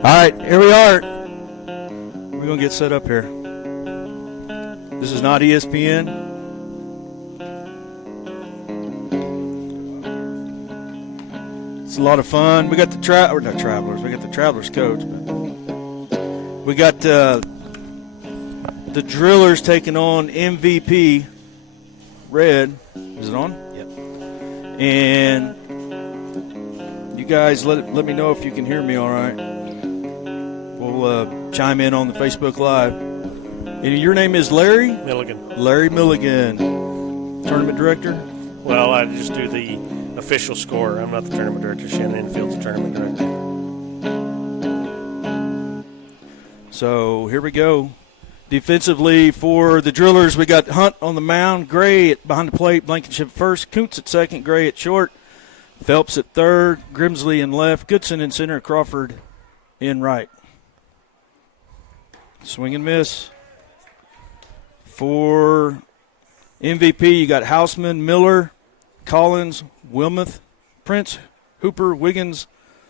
All right, here we are. We're going to get set up here. This is not ESPN. It's a lot of fun. We got the not Travelers. We got the Travelers coach. But we got the Drillers taking on MVP Red. Is it on? Yep. And you guys let me know if you can hear me all right. We'll chime in on the Facebook Live. And your name is Larry? Milligan. Larry Milligan. Tournament director? Well, I just do the official score. I'm not the tournament director. Shannon Infield's the tournament director. So here we go. Defensively for the Drillers, we got Hunt on the mound, Gray behind the plate, Blankenship first, Kuntz at second, Gray at short, Phelps at third, Grimsley in left, Goodson in center, Crawford in right. Swing and miss. For MVP, you got Houseman, Miller, Collins, Wilmoth, Prince, Hooper, Wiggins,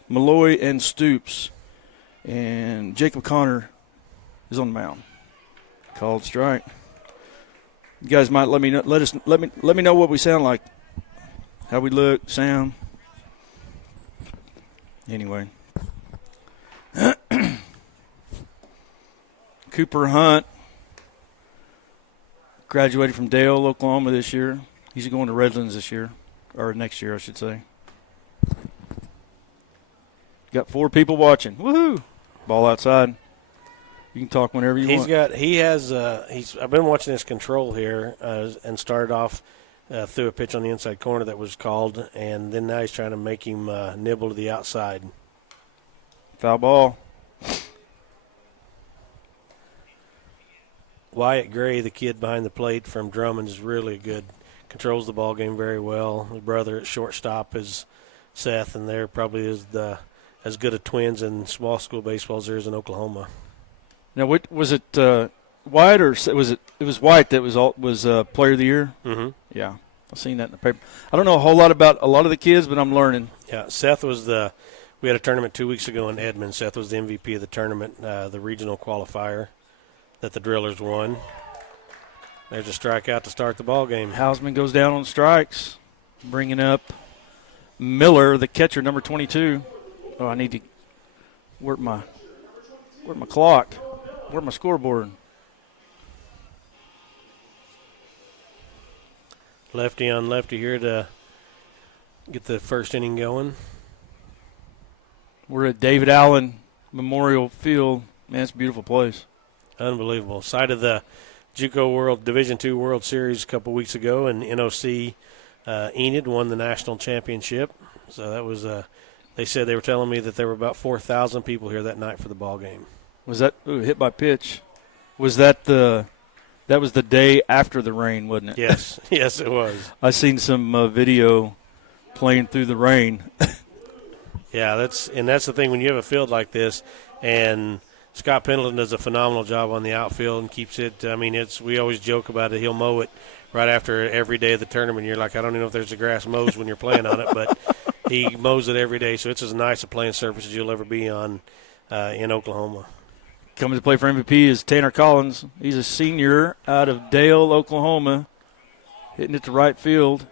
Malloy, and Stoops. And Jacob Connor is on the mound. Called strike. You guys might let me know what we sound like, how we look, sound. Anyway, Cooper Hunt graduated from Dale, Oklahoma this year. He's going to Redlands this year, or next year, I should say. Got 4 people watching. Woohoo! Ball outside. You can talk whenever you want. I've been watching his control here and started off through a pitch on the inside corner that was called, and then now he's trying to make him nibble to the outside. Foul ball. Wyatt Gray, the kid behind the plate from Drummond, is really good. Controls the ball game very well. His brother at shortstop is Seth, and they're probably as good a twins in small school baseball as there is in Oklahoma. Now, what was it? Wyatt, or was it? It was Wyatt that was Player of the Year. Mm-hmm. Yeah, I've seen that in the paper. I don't know a whole lot about a lot of the kids, but I'm learning. Yeah, Seth was we had a tournament 2 weeks ago in Edmond. Seth was the MVP of the tournament, the regional qualifier that the Drillers won. There's a strikeout to start the ball game. Hausman goes down on strikes, bringing up Miller, the catcher, number 22. Oh, I need to work my clock, work my scoreboard. Lefty on lefty here to get the first inning going. We're at David Allen Memorial Field. Man, it's a beautiful place. Unbelievable. Site of the JUCO World Division II World Series a couple weeks ago, and NOC Enid won the national championship. So that was they said they were telling me that there were about 4,000 people here that night for the ball game. Was that hit by pitch? Was that was the day after the rain, wasn't it? Yes, yes, it was. I seen some video playing through the rain. Yeah, that's the thing when you have a field like this, and Scott Pendleton does a phenomenal job on the outfield and keeps it. I mean, we always joke about it. He'll mow it right after every day of the tournament. You're like, I don't even know if there's a grass mows when you're playing on it, but he mows it every day. So it's as nice a playing surface as you'll ever be on in Oklahoma. Coming to play for MVP is Tanner Collins. He's a senior out of Dale, Oklahoma, hitting it to right field.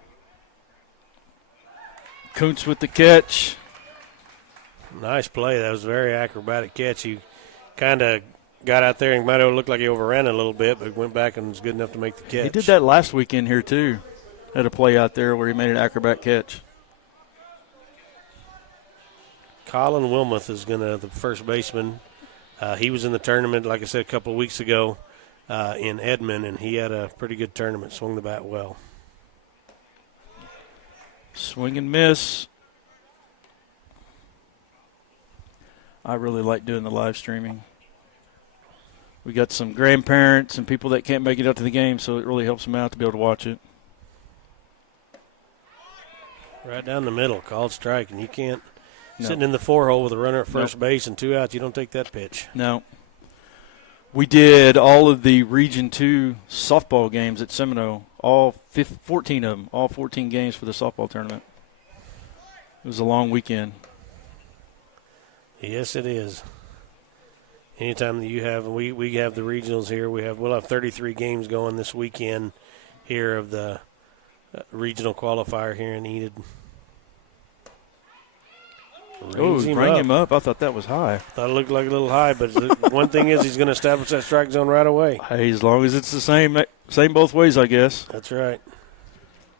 Kuntz with the catch. Nice play. That was a very acrobatic catch. He kind of got out there and might have looked like he overran it a little bit, but went back and was good enough to make the catch. He did that last weekend here, too. Had a play out there where he made an acrobat catch. Colin Wilmoth is the first baseman. He was in the tournament, like I said, a couple of weeks ago in Edmond, and he had a pretty good tournament, swung the bat well. Swing and miss. I really like doing the live streaming. We got some grandparents and people that can't make it out to the game, so it really helps them out to be able to watch it. Right down the middle, called strike, and you can't. No. Sitting in the 4-hole with a runner at first base and 2 outs, you don't take that pitch. No. We did all of the Region 2 softball games at Seminole, all 14 of them, all 14 games for the softball tournament. It was a long weekend. Yes, it is. anytime that you have, and we have the regionals here. We'll have 33 games going this weekend here of the regional qualifier here in Enid. Oh, bring him up. I thought that was high. Thought it looked like a little high, but one thing is he's going to establish that strike zone right away. Hey, as long as it's the same both ways, I guess. That's right.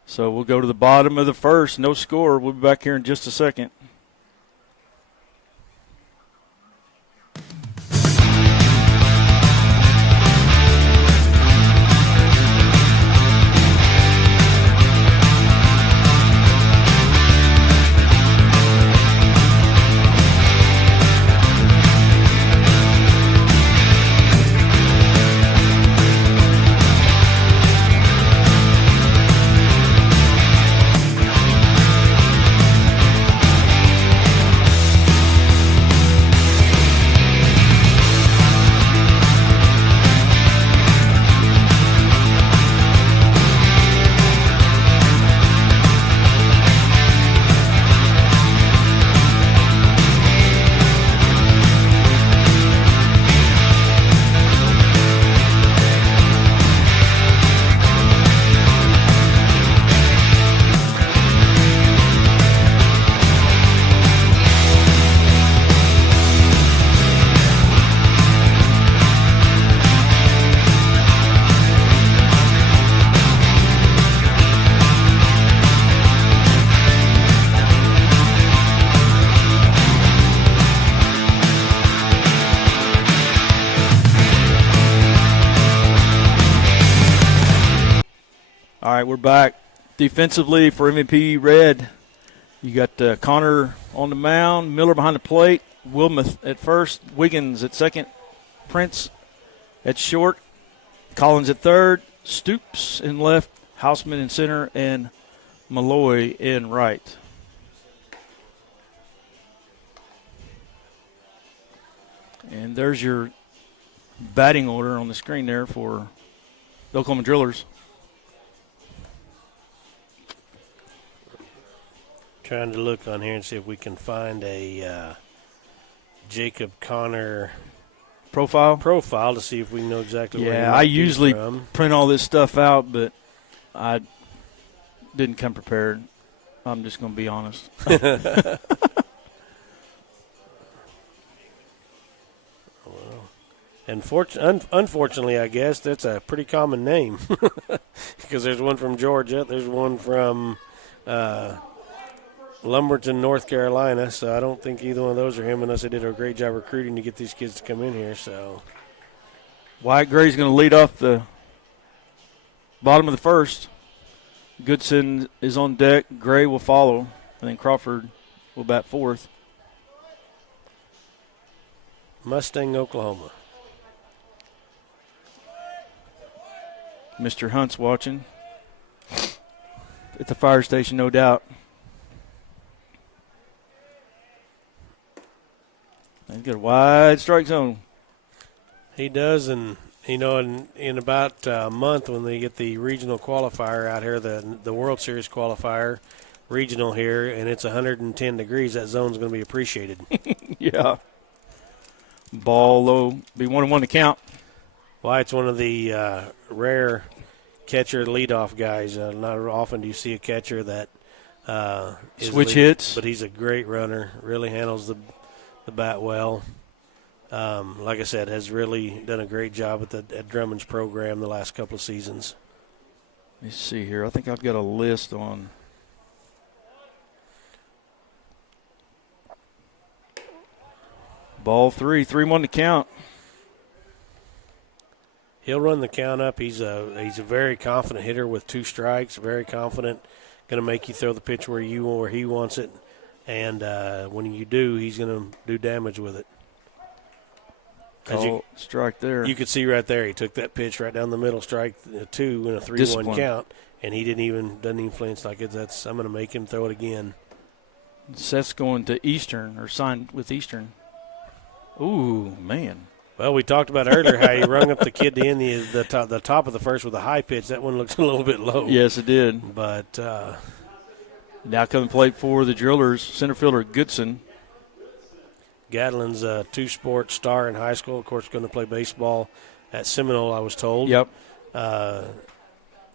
So we'll go to the bottom of the first. No score. We'll be back here in just a second. All right, we're back. Defensively for MVP Red, you got Connor on the mound, Miller behind the plate, Wilmoth at first, Wiggins at second, Prince at short, Collins at third, Stoops in left, Houseman in center, and Malloy in right. And there's your batting order on the screen there for the Oklahoma Drillers. Trying to look on here and see if we can find a Jacob Connor profile to see if we know exactly where he Yeah, might I be usually from. print all this stuff out, but I didn't come prepared. I'm just going to be honest. Unfortunately, I guess that's a pretty common name because there's one from Georgia, there's one from Lumberton, North Carolina. So I don't think either one of those are him, unless they did a great job recruiting to get these kids to come in here. So Wyatt Gray's going to lead off the bottom of the first. Goodson is on deck. Gray will follow, and then Crawford will bat fourth. Mustang, Oklahoma. Mr. Hunt's watching at the fire station, no doubt. He's got a wide strike zone. He does, and in about a month when they get the regional qualifier out here, the World Series qualifier regional here, and it's 110 degrees, that zone's going to be appreciated. Yeah. Ball low, be 1-1 to count. Wyatt's one of the rare catcher leadoff guys. Not often do you see a catcher that is switch hits, but he's a great runner. Really handles the bat well. Like I said, has really done a great job at Drummond's program the last couple of seasons. Let me see here. I think I've got a list on. Ball 3-1 to count. He'll run the count up. He's a very confident hitter with two strikes. Very confident, going to make you throw the pitch where he wants it, and when you do, he's going to do damage with it. Strike there. You could see right there, he took that pitch right down the middle, strike two in a 3-1 count, and he doesn't even flinch like it. I'm going to make him throw it again. Seth's going to Eastern, or signed with Eastern. Ooh, man. Well, we talked about earlier how he rung up the kid to end the top of the first with a high pitch. That one looks a little bit low. Yes, it did. But now coming plate for the Drillers, center fielder Goodson. Gatlin's a two-sport star in high school. Of course, going to play baseball at Seminole, I was told. Yep.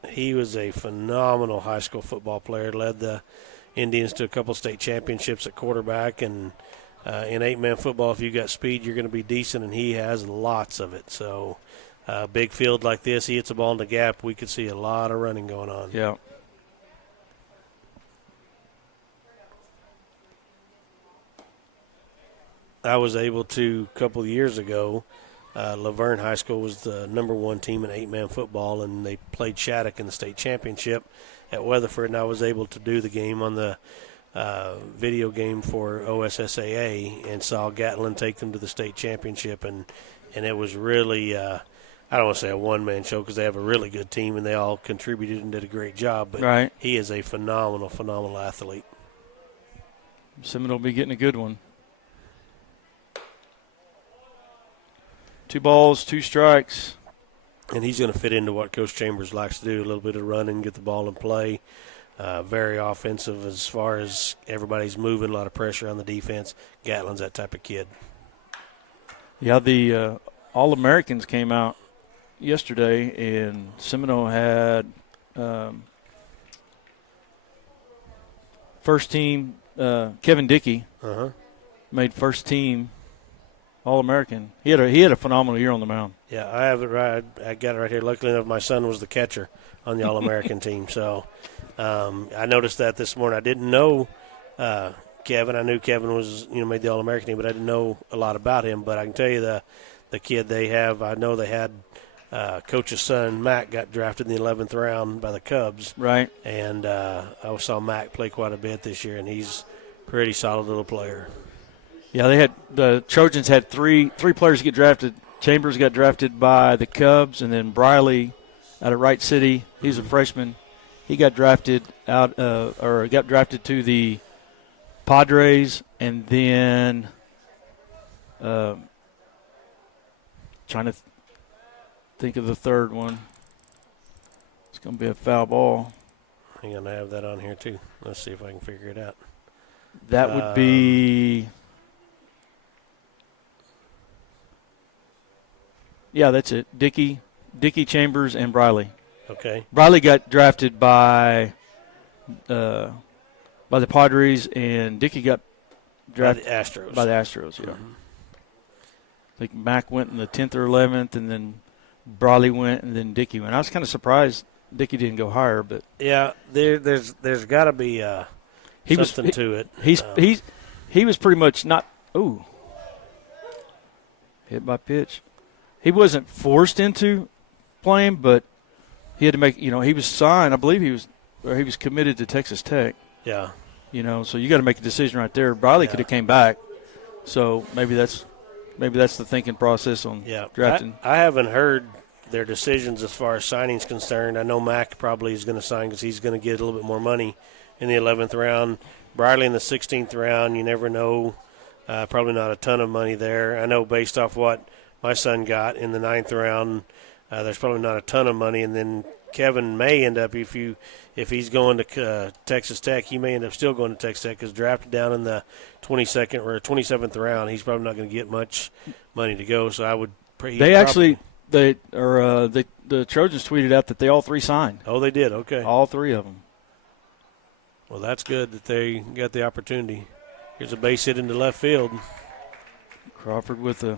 He was a phenomenal high school football player, led the Indians to a couple state championships at quarterback. And in 8-man football, if you got speed, you're going to be decent, and he has lots of it. So big field like this, he hits a ball in the gap, we could see a lot of running going on. Yeah. I was able to, a couple of years ago, Laverne High School was the number 1 team in 8-man football, and they played Shattuck in the state championship at Weatherford, and I was able to do the game on the video game for OSSAA and saw Gatlin take them to the state championship, and it was really, I don't want to say a one-man show because they have a really good team and they all contributed and did a great job, but Right. he is a phenomenal athlete. Seminole will be getting a good one. 2 balls, 2 strikes. And he's going to fit into what Coach Chambers likes to do, a little bit of running, get the ball in play. Very offensive as far as everybody's moving, a lot of pressure on the defense. Gatlin's that type of kid. Yeah, the All-Americans came out yesterday, and Seminole had first team, Kevin Dickey made first team All-American. He had a phenomenal year on the mound. Yeah, I have it right. I got it right here. Luckily enough, my son was the catcher on the All-American team. So I noticed that this morning. I didn't know Kevin. I knew Kevin was, made the All-American team, but I didn't know a lot about him. But I can tell you the kid they have, I know they had Coach's son, Mac, got drafted in the 11th round by the Cubs. Right. And I saw Mac play quite a bit this year, and he's a pretty solid little player. Yeah, the Trojans had three players get drafted. Chambers got drafted by the Cubs, and then Briley out of Wright City. He's a freshman. He got drafted got drafted to the Padres, and then trying to think of the third one. It's going to be a foul ball. I'm going to have that on here too. Let's see if I can figure it out. That would be. Yeah, that's it. Dickey, Chambers, and Briley. Okay. Briley got drafted by the Padres, and Dickey got drafted by the Astros. Yeah. Mm-hmm. I think Mac went in the 10th or 11th, and then Briley went, and then Dickey went. I was kind of surprised Dickey didn't go higher, but yeah, there's got to be something to it. He was pretty much not. Ooh, hit by pitch. He wasn't forced into playing, but he had to make. He was signed. I believe he was committed to Texas Tech. Yeah. So you got to make a decision right there. Briley could have came back, so maybe that's the thinking process on drafting. I haven't heard their decisions as far as signing's concerned. I know Mac probably is going to sign because he's going to get a little bit more money in the 11th round. Briley in the 16th round, you never know. Probably not a ton of money there. I know based off what my son got in the 9th round, there's probably not a ton of money. And then Kevin may end up, if he's going to Texas Tech, he may end up still going to Texas Tech because drafted down in the 22nd or 27th round, he's probably not going to get much money to go. So I would. The Trojans tweeted out that they all 3 signed. Oh, they did. Okay. All 3 of them. Well, that's good that they got the opportunity. Here's a base hit into left field. Crawford with a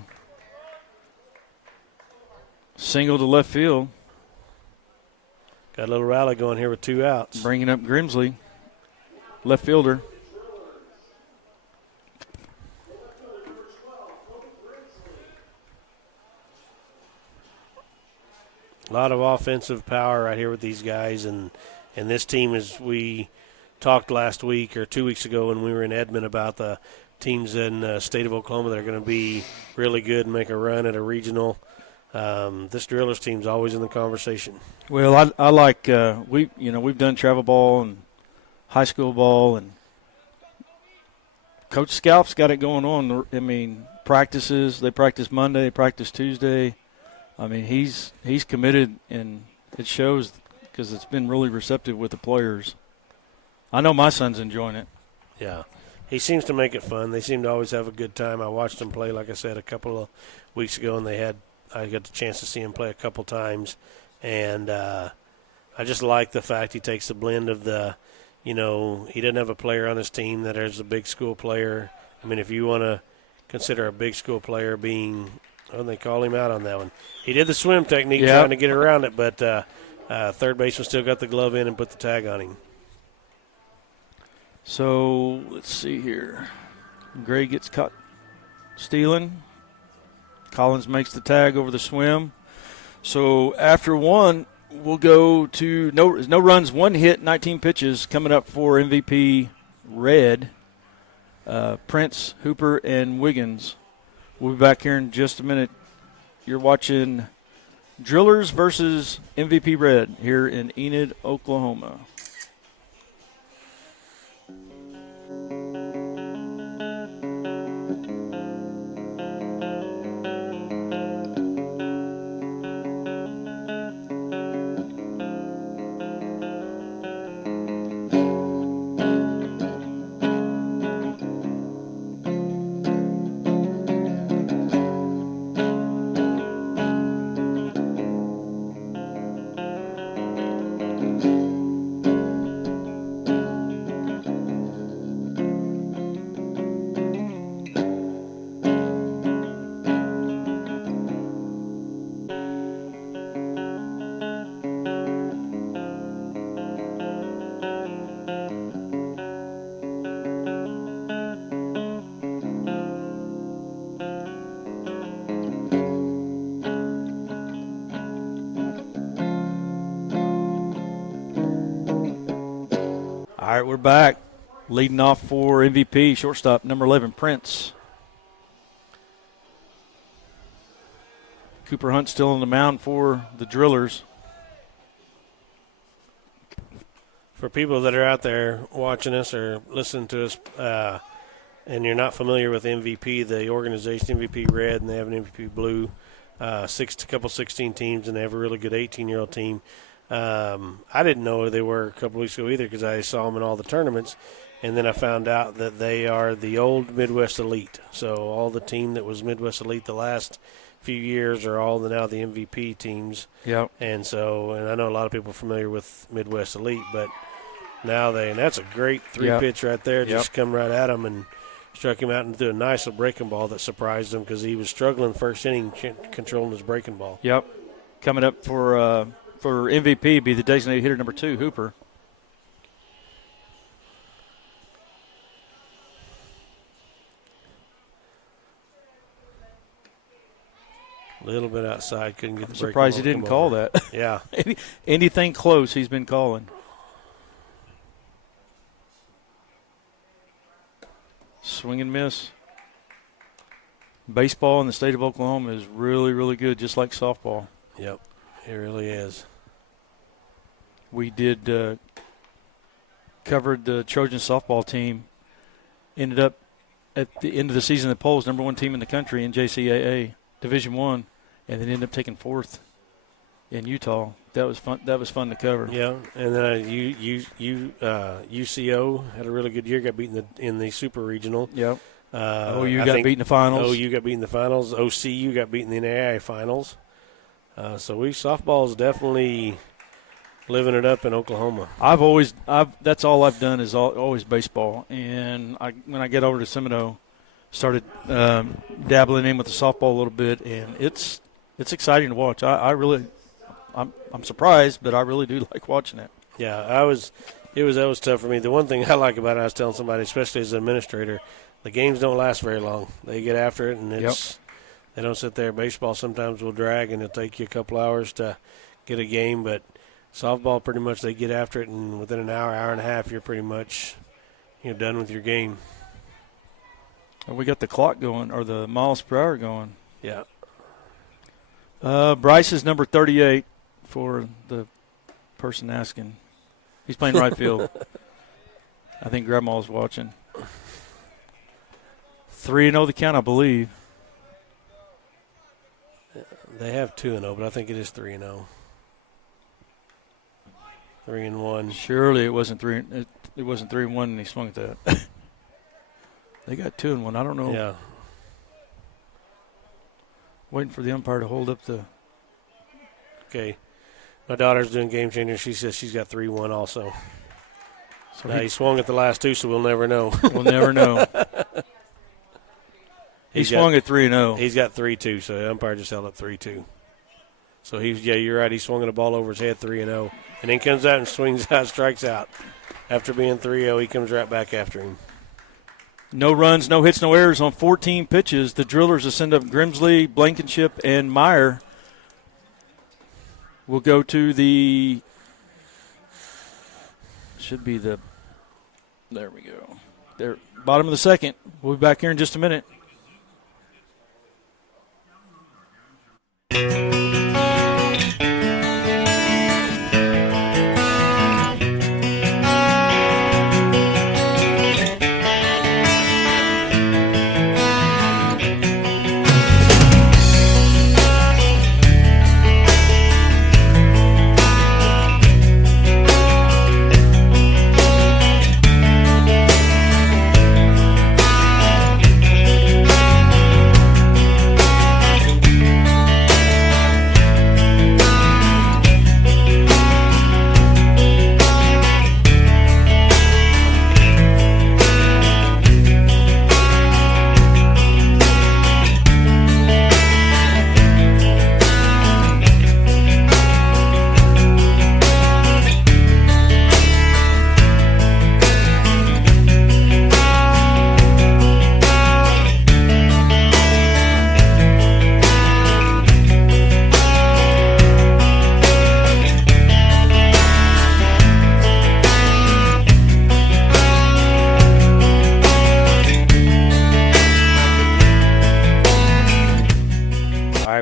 single to left field. Got a little rally going here with 2 outs. Bringing up Grimsley, left fielder. A lot of offensive power right here with these guys, and this team, as we talked last week or 2 weeks ago when we were in Edmond about the teams in the state of Oklahoma that are going to be really good and make a run at a regional. This Drillers team's always in the conversation. Well, I like we've done travel ball and high school ball, and Coach Scalp's got it going on. I mean, practices. They practice Monday, they practice Tuesday. I mean, he's committed, and it shows because it's been really receptive with the players. I know my son's enjoying it. Yeah. he seems to make it fun. They seem to always have a good time. I watched him play, like I said, a couple of weeks ago, and I got the chance to see him play a couple times, and I just like the fact he takes the blend of he doesn't have a player on his team that is a big school player. I mean, if you want to consider a big school player being, they call him out on that one. He did the swim technique trying to get around it, but third baseman still got the glove in and put the tag on him. So let's see here. Gray gets caught stealing. Collins makes the tag over the swim. So after one, we'll go to no runs, 1 hit, 19 pitches coming up for MVP Red. Prince, Hooper, and Wiggins. We'll be back here in just a minute. You're watching Drillers versus MVP Red here in Enid, Oklahoma. All right, we're back. Leading off for MVP, shortstop, number 11, Prince. Cooper Hunt still on the mound for the Drillers. For people that are out there watching us or listening to us, and you're not familiar with MVP, the organization MVP Red, and they have an MVP Blue, couple 16 teams, and they have a really good 18-year-old team. I didn't know who they were a couple weeks ago either because I saw them in all the tournaments, and then I found out that they are the old Midwest Elite. So all the team that was Midwest Elite the last few years are all now the MVP teams. Yep. And I know a lot of people are familiar with Midwest Elite, but now and that's a great pitch right there. Just come right at him and struck him out and threw a nice breaking ball that surprised him because he was struggling first inning controlling his breaking ball. Yep. Coming up for MVP be the designated hitter number 2, Hooper. A little bit outside, couldn't get the breaking ball. Surprised he didn't call that. Yeah. Anything close, he's been calling. Swing and miss. Baseball in the state of Oklahoma is really, really good, just like softball. Yep, it really is. We did covered the Trojan softball team. Ended up at the end of the season the polls number 1 team in the country in JCAA Division I, and then ended up taking 4th in Utah. That was fun. That was fun to cover. Yeah, and then UCO had a really good year. Got beaten in the Super Regional. Yep. OU got beaten in the finals. OU got beaten in the finals. OCU got beaten in the NAIA finals. So softball is definitely living it up in Oklahoma. That's all I've done is always baseball. And when I get over to Seminole, started dabbling in with the softball a little bit, and it's exciting to watch. I'm surprised, but I really do like watching it. Yeah, that was tough for me. The one thing I like about it, I was telling somebody, especially as an administrator, the games don't last very long. They get after it, and they don't sit there. Baseball sometimes will drag, and it'll take you a couple hours to get a game, but softball, pretty much they get after it, and within an hour, hour and a half, you're pretty much done with your game. And we got the clock going, or the miles per hour going. Yeah. Bryce is number 38 for the person asking. He's playing right field. I think Grandma's watching. 3-0 the count, I believe. They have 2-0, but I think it is 3-0. 3-1. Surely it wasn't 3. It wasn't 3-1, and he swung at that. They got 2-1. I don't know. Yeah. Waiting for the umpire to hold up the. Okay. My daughter's doing Game Changer. She says she's got 3-1 also. So He swung at the last two, so we'll never know. we'll never know. He swung at 3-0. He's got 3-2, so the umpire just held up 3-2. So you're right. He swung at a ball over his head 3-0, and then comes out and swings out, strikes out. After being 3-0, he comes right back after him. No runs, no hits, no errors on 14 pitches. The Drillers will send up Grimsley, Blankenship, and Meyer. We'll go to the. Should be the. There we go. There, bottom of the second. We'll be back here in just a minute.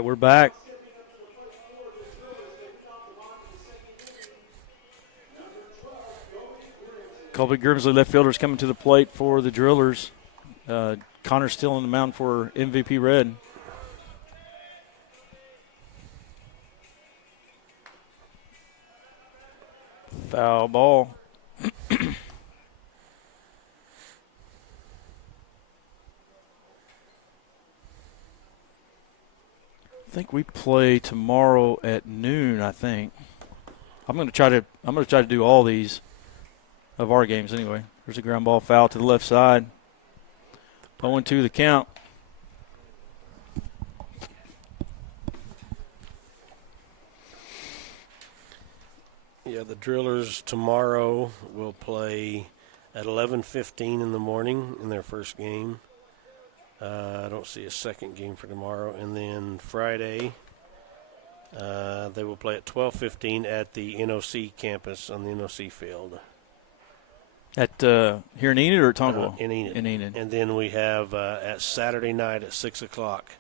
We're back. Colby Grimsley, left fielder, is coming to the plate for the Drillers. Connor's still on the mound for MVP Red. Foul ball. I think we play tomorrow at noon. I think I'm going to try to do all these of our games anyway. There's a ground ball foul to the left side. 0-2 the count. Yeah, the Drillers tomorrow will play at 11:15 in the morning in their first game. I don't see a second game for tomorrow. And then Friday, they will play at 12:15 at the NOC campus on the NOC field. At here in Enid or at Tonkwell? In Enid. In Enid. And then we have at Saturday night at 6 o'clock,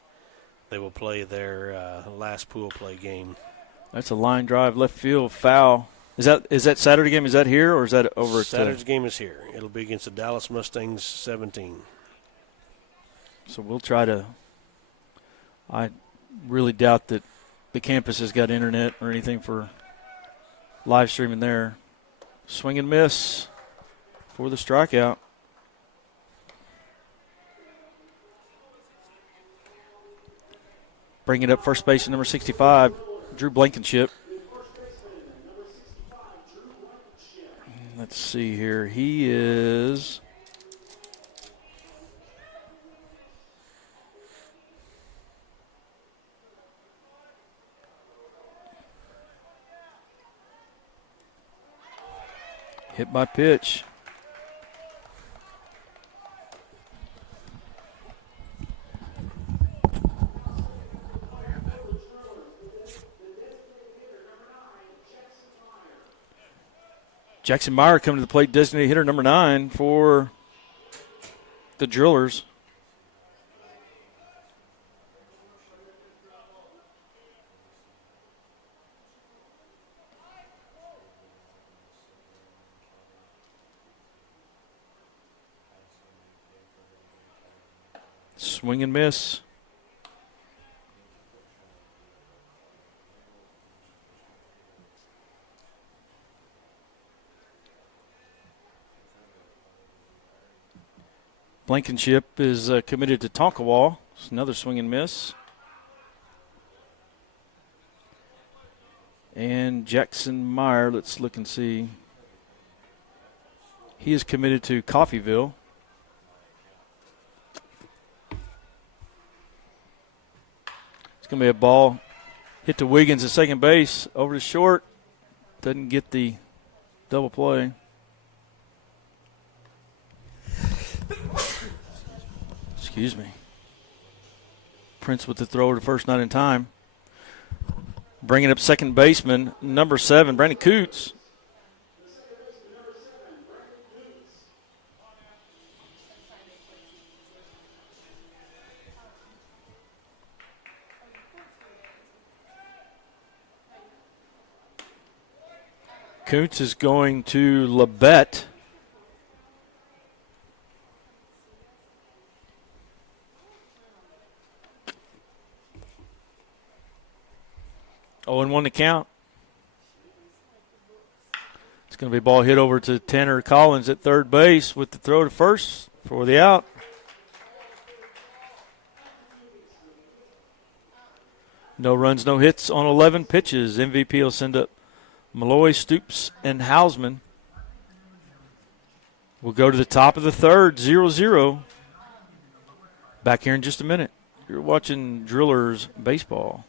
they will play their last pool play game. That's a line drive left field foul. Is that Saturday game? Is that here or is that over at Saturday's game is here. It'll be against the Dallas Mustangs 17. So we'll try to. I really doubt that the campus has got internet or anything for live streaming there. Swing and miss for the strikeout. Bring it up first base at number 65, Drew Blankenship. Let's see here. He is. Hit by pitch. Jackson Meyer coming to the plate, designated hitter number 9 for the Drillers. Swing and miss. Blankenship is committed to Tonkawa. It's another swing and miss. And Jackson Meyer, let's look and see. He is committed to Coffeyville. It's going to be a ball hit to Wiggins at second base. Over to short. Doesn't get the double play. Excuse me. Prince with the throw to first, not in time. Bringing up second baseman, number 7, Brandon Coots. Coots is going to Labette. Oh, and 1 to count. It's going to be a ball hit over to Tanner Collins at third base with the throw to first for the out. No runs, no hits on 11 pitches. MVP will send up Malloy, Stoops, and Hausman. We'll go to the top of the third, 0-0. Back here in just a minute. You're watching Drillers Baseball.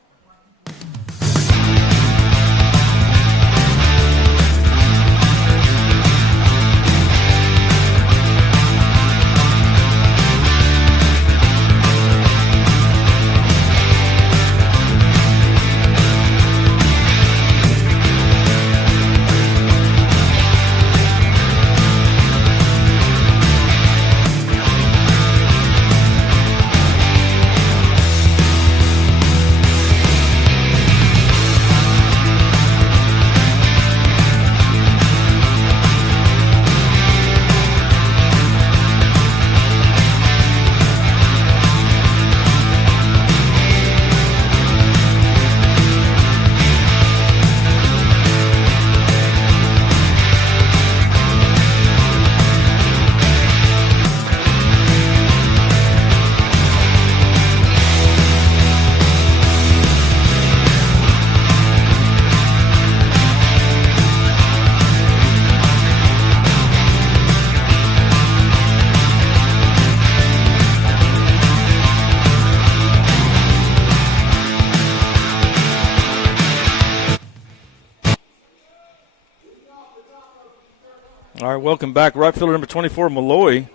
All right, welcome back. Right fielder number 24, Malloy,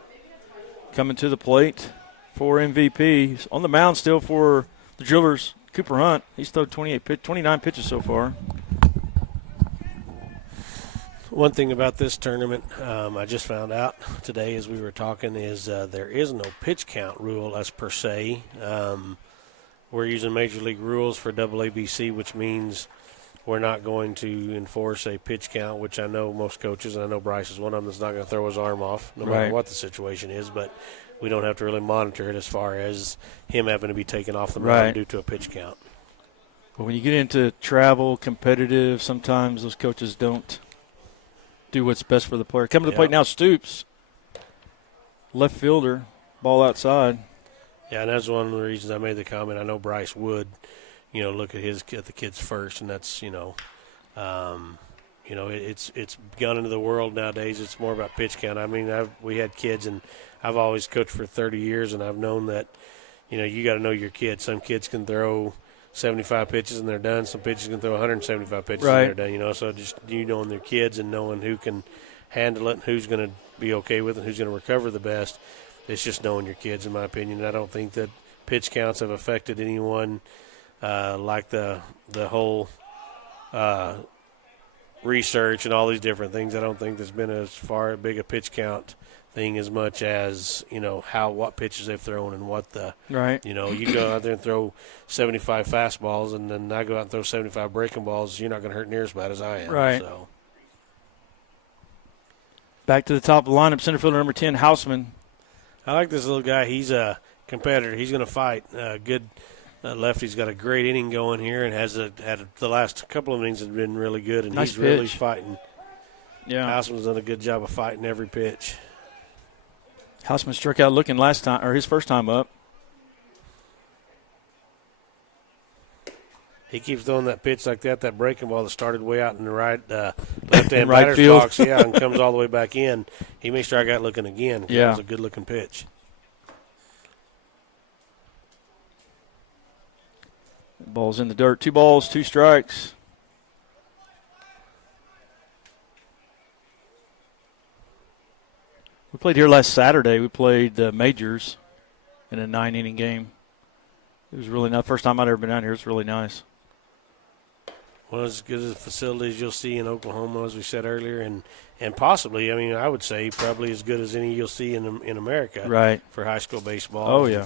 coming to the plate for MVP. He's on the mound still for the Drillers, Cooper Hunt. He's thrown 29 pitches so far. One thing about this tournament, I just found out today as we were talking, is there is no pitch count rule as per se. We're using Major League rules for AABC, which means we're not going to enforce a pitch count, which I know most coaches, and I know Bryce is one of them, that's not going to throw his arm off no matter what the situation is, but we don't have to really monitor it as far as him having to be taken off the mound due to a pitch count. But when you get into travel, competitive, sometimes those coaches don't do what's best for the player. Coming to the plate now, Stoops, left fielder, ball outside. Yeah, and that's one of the reasons I made the comment. I know Bryce would, look at the kids first, and that's, it's gone into the world nowadays. It's more about pitch count. I mean, we had kids, and I've always coached for 30 years, and I've known that, you got to know your kids. Some kids can throw 75 pitches and they're done. Some pitches can throw 175 pitches and they're done. So just knowing their kids and knowing who can handle it and who's going to be okay with it and who's going to recover the best. It's just knowing your kids, in my opinion. I don't think that pitch counts have affected anyone like the whole research and all these different things. I don't think there's been as far big a pitch count thing as much as what pitches they've thrown and what the you go out there and throw 75 fastballs and then I go out and throw 75 breaking balls. You're not going to hurt near as bad as I am. Right. So back to the top of the lineup, center fielder number 10, Hausman. I like this little guy. He's a competitor. He's going to fight. Good lefty's got a great inning going here and had the last couple of innings have been really good, and nice he's pitch. Really fighting. Yeah, Hausman's done a good job of fighting every pitch. Hausman struck out looking last time, or his first time up. He keeps throwing that pitch like that breaking ball that started way out in the right left-hand right batter's field. box, and comes all the way back in. He may strike out looking again. Yeah. That was a good-looking pitch. Ball's in the dirt. 2 balls, 2 strikes. We played here last Saturday. We played the majors in a 9-inning game. It was really nice. First time I'd ever been down here. It's really nice. Well, as good as the facilities you'll see in Oklahoma, as we said earlier, and possibly, I mean, I would say probably as good as any you'll see in America, right, for high school baseball. Oh yeah,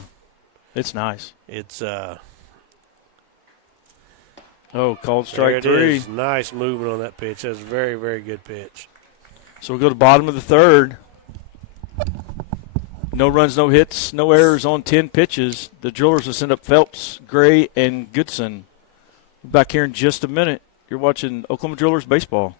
it's nice. It's called strike there it 3. is. Nice movement on that pitch. That's a very, very good pitch. So we'll go to bottom of the 3rd. No runs, no hits, no errors on 10 pitches. The Drillers will send up Phelps, Gray, and Goodson. Back here in just a minute. You're watching Oklahoma Drillers baseball.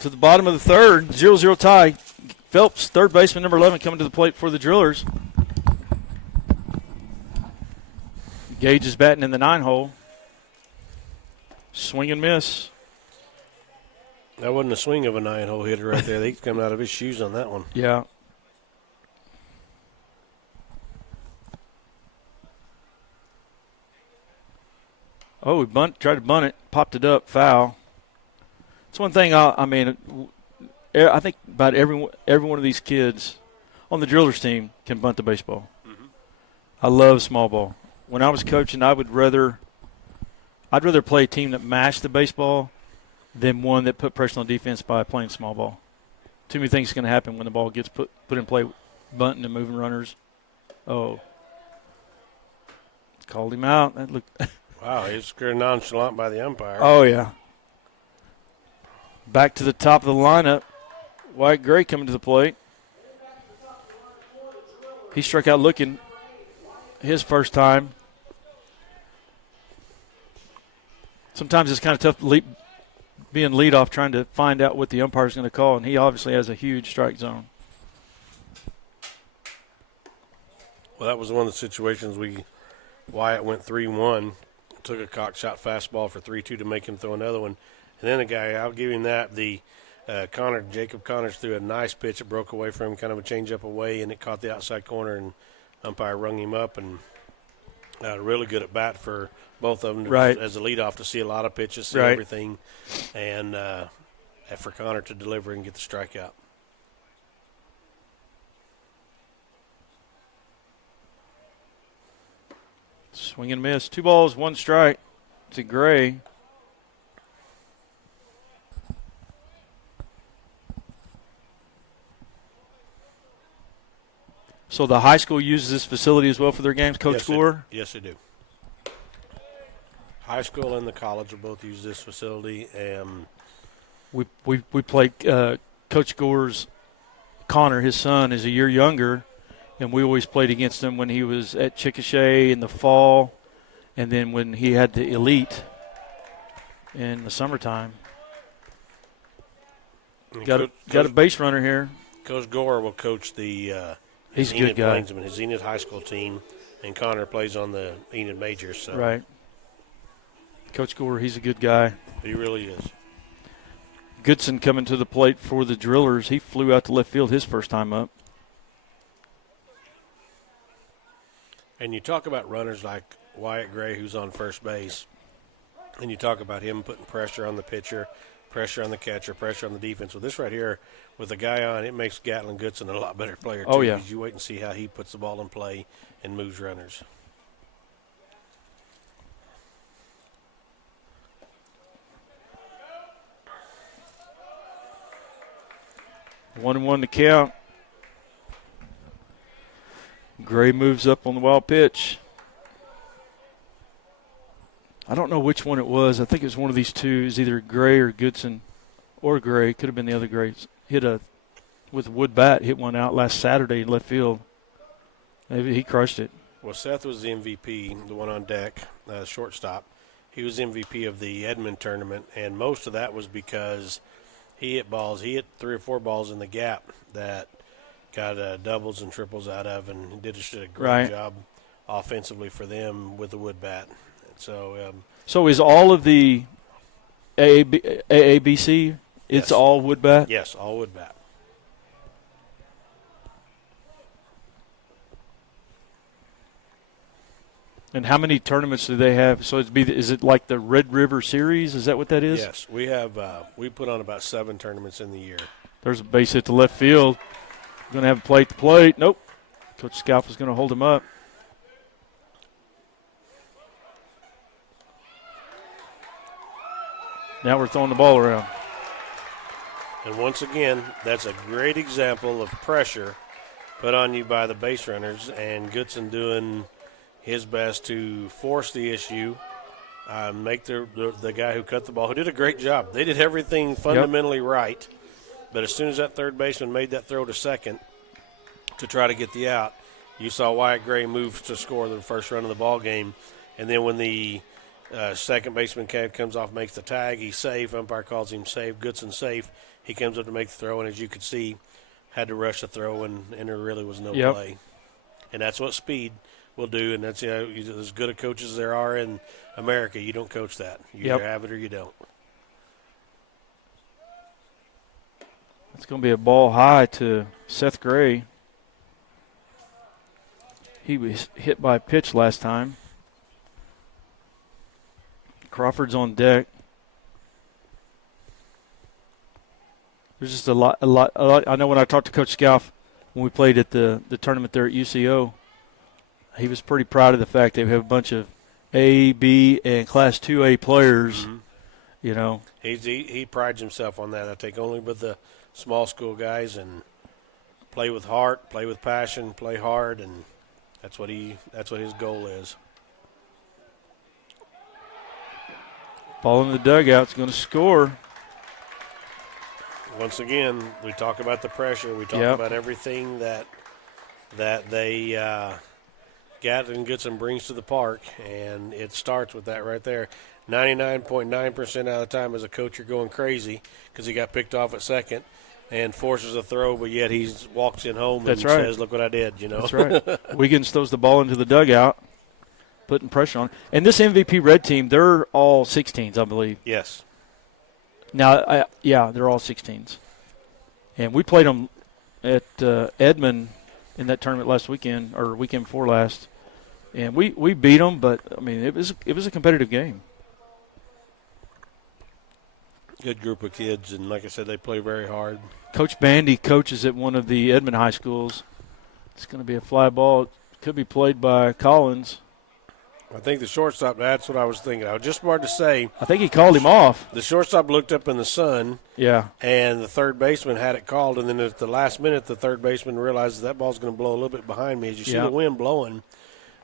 To the bottom of the 3rd, 0-0 tie. Phelps, third baseman, number 11, coming to the plate for the Drillers. Gage is batting in the 9-hole. Swing and miss. That wasn't a swing of a 9-hole hitter right there. He's coming out of his shoes on that one. Yeah. Oh, he tried to bunt it, popped it up, foul. It's one thing. I think about every one of these kids on the Drillers team can bunt the baseball. Mm-hmm. I love small ball. When I was coaching, I'd rather play a team that mashed the baseball than one that put pressure on defense by playing small ball. Too many things can happen when the ball gets put in play, bunting and moving runners. Oh, called him out. That looked. Wow, he was scared nonchalant by the umpire. Oh yeah. Back to the top of the lineup. Wyatt Gray coming to the plate. He struck out looking his first time. Sometimes it's kind of tough being leadoff, trying to find out what the umpire is going to call, and he obviously has a huge strike zone. Well, that was one of the situations Wyatt went 3-1, took a cock shot fastball for 3-2 to make him throw another one. And then the guy, I'll give him that, Jacob Connors threw a nice pitch. It broke away from him, kind of a change-up away, and it caught the outside corner, and umpire rung him up. And really good at bat for both of them as a leadoff to see a lot of pitches, see everything, and for Connor to deliver and get the strikeout. Swing and miss. 2 balls, 1 strike to Gray. So the high school uses this facility as well for their games, Coach Yes, Gore? Yes, they do. High school and the college will both use this facility. We played Coach Gore's Connor, his son, is a year younger, and we always played against him when he was at Chickasha in the fall, and then when he had the elite in the summertime. Got a base runner here. Coach Gore will coach the He's a Enid good guy. Plainsman, his Enid high school team, and Connor plays on the Enid Majors. So Right. Coach Gore, he's a good guy. he really is. Goodson coming to the plate for the Drillers. He flew out to left field his first time up. And you talk about runners like Wyatt Gray, who's on first base, and you talk about him putting pressure on the pitcher, pressure on the catcher, pressure on the defense. Well, this right here, with the guy on, it makes Gatlin Goodson a lot better player, too. Oh, yeah. 'Cause you wait and see how he puts the ball in play and moves runners. One and one to count. Gray moves up on the wild pitch. I don't know which one it was. I think it was one of these two. It was either Gray or Goodson or Gray. Could have been the other Gray. With a wood bat, hit one out last Saturday in left field. Maybe he crushed it. Well, Seth was the MVP, the one on deck, shortstop. He was MVP of the Edmond tournament, and most of that was because he hit balls. He hit 3 or 4 balls in the gap that got doubles and triples out of, and he did a great job offensively for them with the wood bat. So, so is all of the AABC? It's Yes. all wood bat. yes, all wood bat. And how many tournaments do they have? So is it like the Red River Series? Is that what that is? Yes, we have. We put on about 7 tournaments in the year. There's a base hit to left field. Going to have a plate to plate. Nope. Coach Scalf is going to hold him up. Now we're throwing the ball around. And once again, that's a great example of pressure put on you by the base runners, and Goodson doing his best to force the issue, make the guy who cut the ball, who did a great job. They did everything fundamentally right, but as soon as that third baseman made that throw to second to try to get the out, you saw Wyatt Gray move to score the first run of the ball game, and then when the second baseman comes off, makes the tag, he's safe. Umpire calls him safe. Goodson safe. He comes up to make the throw, and as you could see, had to rush the throw, and there really was no play. And that's what speed will do, and that's as good a coaches there are in America. You don't coach that. You either have it or you don't. It's going to be a ball high to Seth Gray. He was hit by a pitch last time. Crawford's on deck. There's just a lot. I know when I talked to Coach Scalf when we played at the tournament there at UCO, he was pretty proud of the fact they have a bunch of A, B, and Class 2A players. Mm-hmm. You know, he prides himself on that. I take only with the small school guys and play with heart, play with passion, play hard, and that's what his goal is. Ball in the dugout. It's going to score. Once again, we talk about the pressure. We talk about everything that they Gatlin Goodson brings to the park, and it starts with that right there. 99.9% of the time as a coach, you're going crazy because he got picked off at second and forces a throw, but yet he walks in home and says, look what I did, you know. That's right. Wiggins throws the ball into the dugout, putting pressure on. And this MVP Red team, they're all 16s, I believe. Yes. Now, they're all 16s. And we played them at Edmond in that tournament last weekend, or weekend before last. And we beat them, but, I mean, it was a competitive game. Good group of kids, and like I said, they play very hard. Coach Bandy coaches at one of the Edmond high schools. It's going to be a fly ball. It could be played by Collins. I think the shortstop, that's what I was thinking. I was just about to say, I think he called him off. the shortstop looked up in the sun, Yeah. and the third baseman had it called, and then at the last minute, the third baseman realizes that ball's going to blow a little bit behind me. As you see the wind blowing,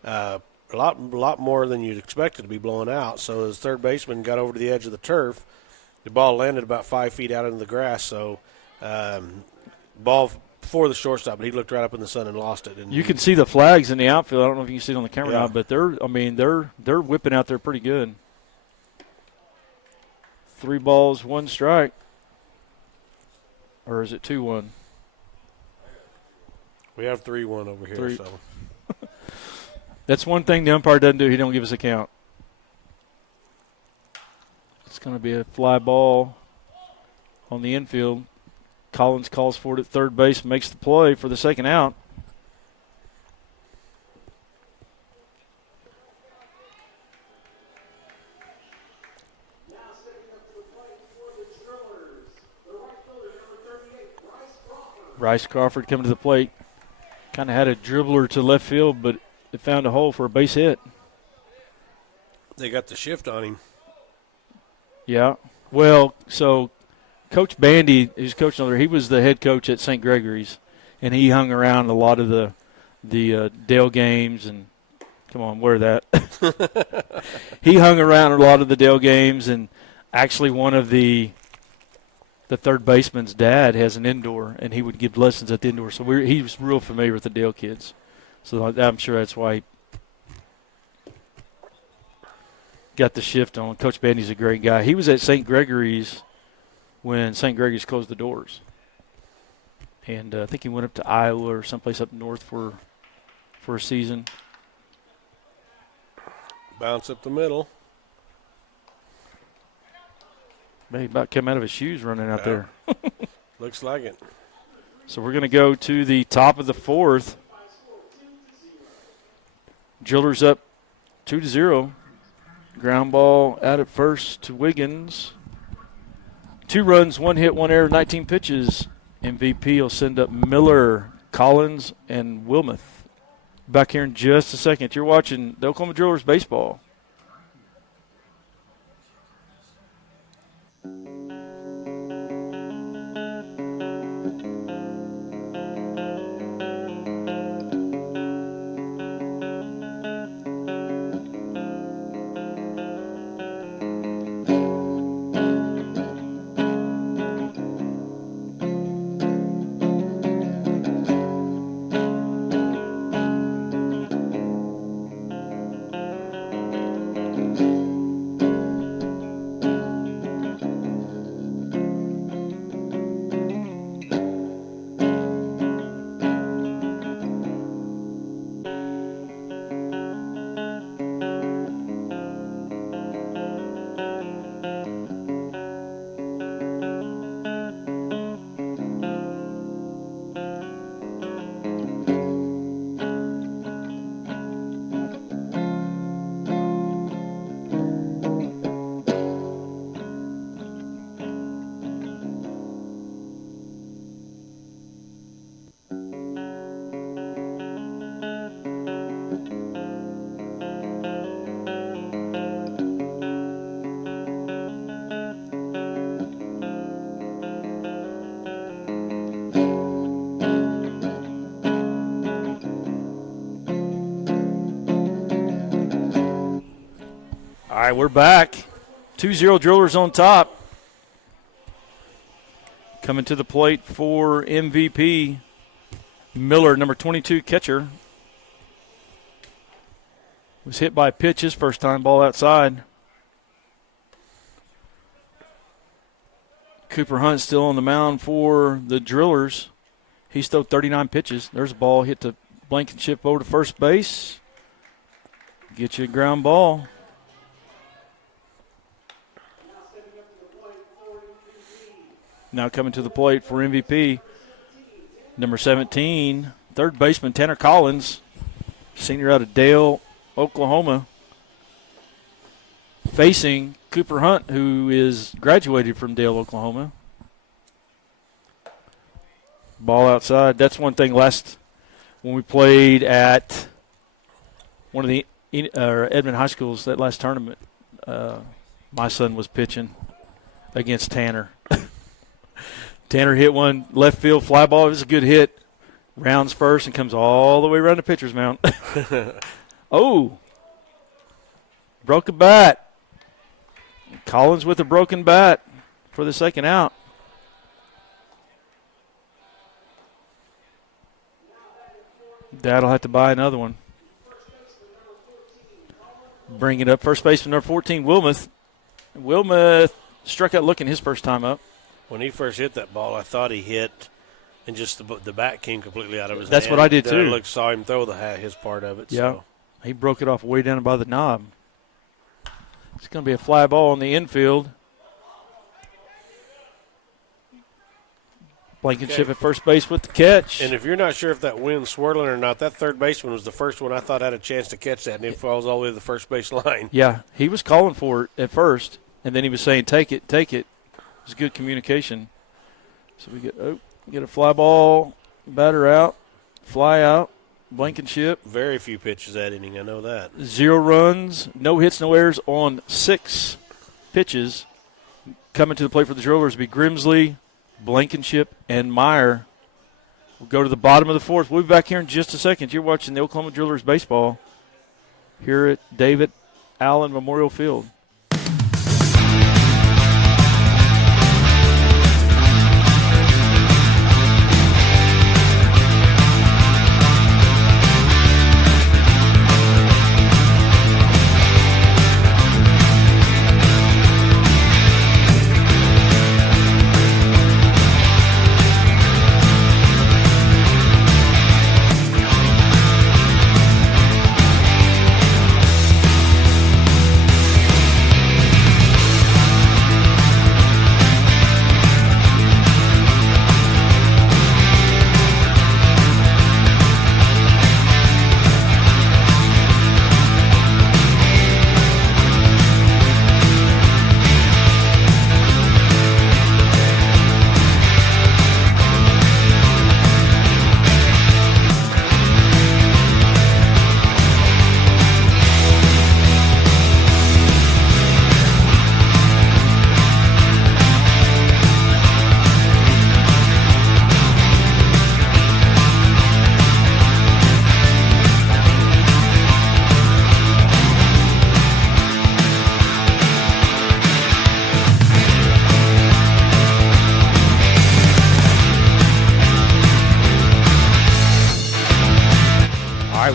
a lot more than you'd expect it to be blowing out. So as third baseman got over to the edge of the turf, the ball landed about 5 feet out into the grass. So ball for the shortstop, but he looked right up in the sun and lost it. And You can see the flags in the outfield. I don't know if you can see it on the camera Yeah. now, but they're whipping out there pretty good. 3 balls, 1 strike. Or is it 2-1? we have 3-1 over here. Three. So That's one thing the umpire doesn't do. He don't give us a count. It's going to be a fly ball on the infield. Collins calls for it at third base, makes the play for the second out. Bryce Crawford coming to the plate. Kind of had a dribbler to left field, but it found a hole for a base hit. they got the shift on him. Yeah. Well, so Coach Bandy, who's coaching over there, he was the head coach at St. Gregory's, and he hung around a lot of the Dale games. And come on, wear that. He hung around a lot of the Dale games, and actually one of the third baseman's dad has an indoor, and he would give lessons at the indoor. So he was real familiar with the Dale kids. So I'm sure that's why he got the shift on. Coach Bandy's a great guy. He was at St. Gregory's when St. Gregory's closed the doors. And I think he went up to Iowa or someplace up north for a season. Bounce up the middle. Man, he about came out of his shoes running out there. Looks like it. So we're going to go to the top of the fourth. Drillers up 2-0. Ground ball out at first to Wiggins. 2 runs, 1 hit, 1 error, 19 pitches. MVP will send up Miller, Collins, and Wilmoth. Back here in just a second. You're watching the Oklahoma Drillers baseball. All right, we're back. 2-0 Drillers on top. Coming to the plate for MVP, Miller, number 22 catcher. Was hit by a pitch his first time, ball outside. Cooper Hunt still on the mound for the Drillers. He's thrown 39 pitches. There's a ball hit to Blankenship over to first base. Get you a ground ball. Now coming to the plate for MVP, number 17, third baseman Tanner Collins, senior out of Dale, Oklahoma, facing Cooper Hunt, who is graduated from Dale, Oklahoma. Ball outside. That's one thing when we played at one of the Edmond High School's that last tournament. My son was pitching against Tanner. Tanner hit one left field fly ball. It was a good hit. Rounds first and comes all the way around the pitcher's mound. Oh, broke a bat. Collins with a broken bat for the second out. Dad'll have to buy another one. Bring it up. First baseman number 14, Wilmoth. Wilmoth struck out looking his first time up. When he first hit that ball, I thought he hit, and just the bat came completely out of his That's hand. what I did, Then too. I saw him throw his part of it. Yeah. So. He broke it off way down by the knob. It's going to be a fly ball in the infield. Blankenship at first base with the catch. And if you're not sure if that wind's swirling or not, that third baseman was the first one I thought had a chance to catch that, and it falls all the way to the first base line. Yeah, he was calling for it at first, and then he was saying, take it, take it. It was good communication. So we get a fly ball, batter out, fly out, Blankenship. Very few pitches that inning, I know that. 0 runs, no hits, no errors on 6 pitches. Coming to the plate for the Drillers will be Grimsley, Blankenship, and Meyer. We'll go to the bottom of the fourth. We'll be back here in just a second. You're watching the Oklahoma Drillers baseball here at David Allen Memorial Field.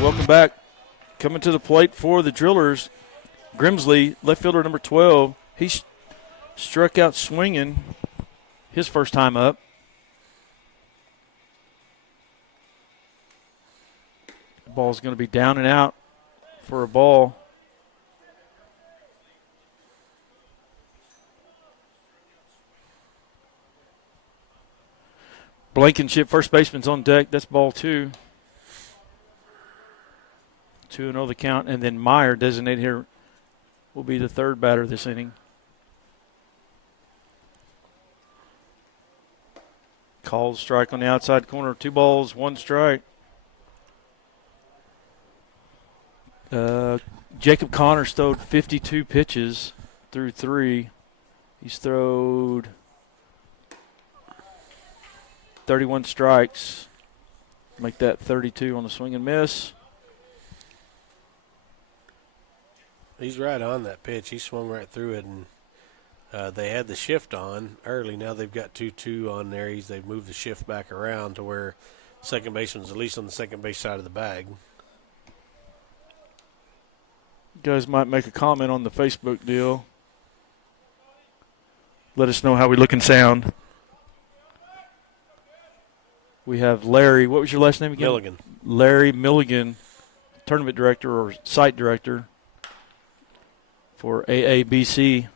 Welcome back. Coming to the plate for the Drillers, Grimsley, left fielder number 12. He struck out swinging his first time up. The ball's going to be down and out for a ball. Blankenship, first baseman's on deck. That's ball 2. 2-0 the count, and then Meyer, designated here, will be the third batter this inning. Called strike on the outside corner. 2 balls, 1 strike. Jacob Connors throwed 52 pitches through 3. He's throwed 31 strikes. Make that 32 on the swing and miss. He's right on that pitch. He swung right through it, and they had the shift on early. Now they've got 2-2 on there. They've moved the shift back around to where second baseman's at least on the second base side of the bag. You guys might make a comment on the Facebook deal. Let us know how we look and sound. We have Larry. What was your last name again? Milligan. Larry Milligan, tournament director or site director for AABC.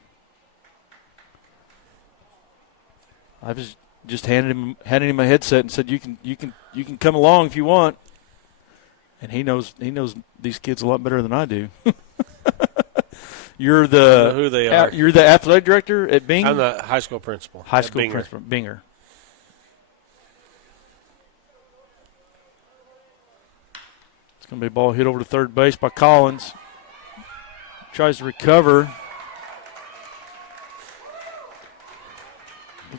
I was just handing him a headset and said, "You can come along if you want." And he knows these kids a lot better than I do. You're I know who they are. You're the athletic director at Bing. I'm the high school principal. High at school Binger. principal, Binger. It's going to be a ball hit over to third base by Collins. tries to recover.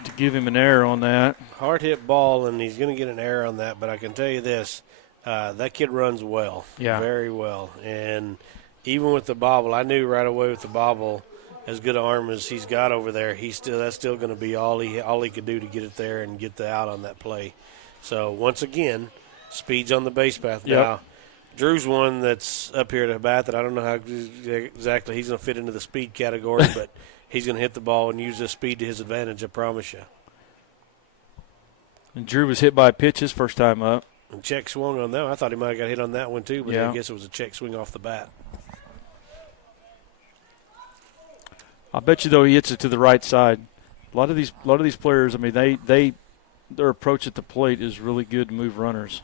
To give him an error on that. Hard hit ball, and he's going to get an error on that. But I can tell you this: that kid runs well, very well. And even with the bobble, I knew right away with the bobble, as good an arm as he's got over there, that's still going to be all he could do to get it there and get the out on that play. So once again, speed's on the base path now. Drew's one that's up here to bat that I don't know how exactly he's going to fit into the speed category, but he's going to hit the ball and use the speed to his advantage, I promise you. And Drew was hit by a pitch his first time up. And check swung on that one. I thought he might have got hit on that one too, but I guess it was a check swing off the bat. I bet you, though, he hits it to the right side. A lot of these players, I mean, their approach at the plate is really good to move runners.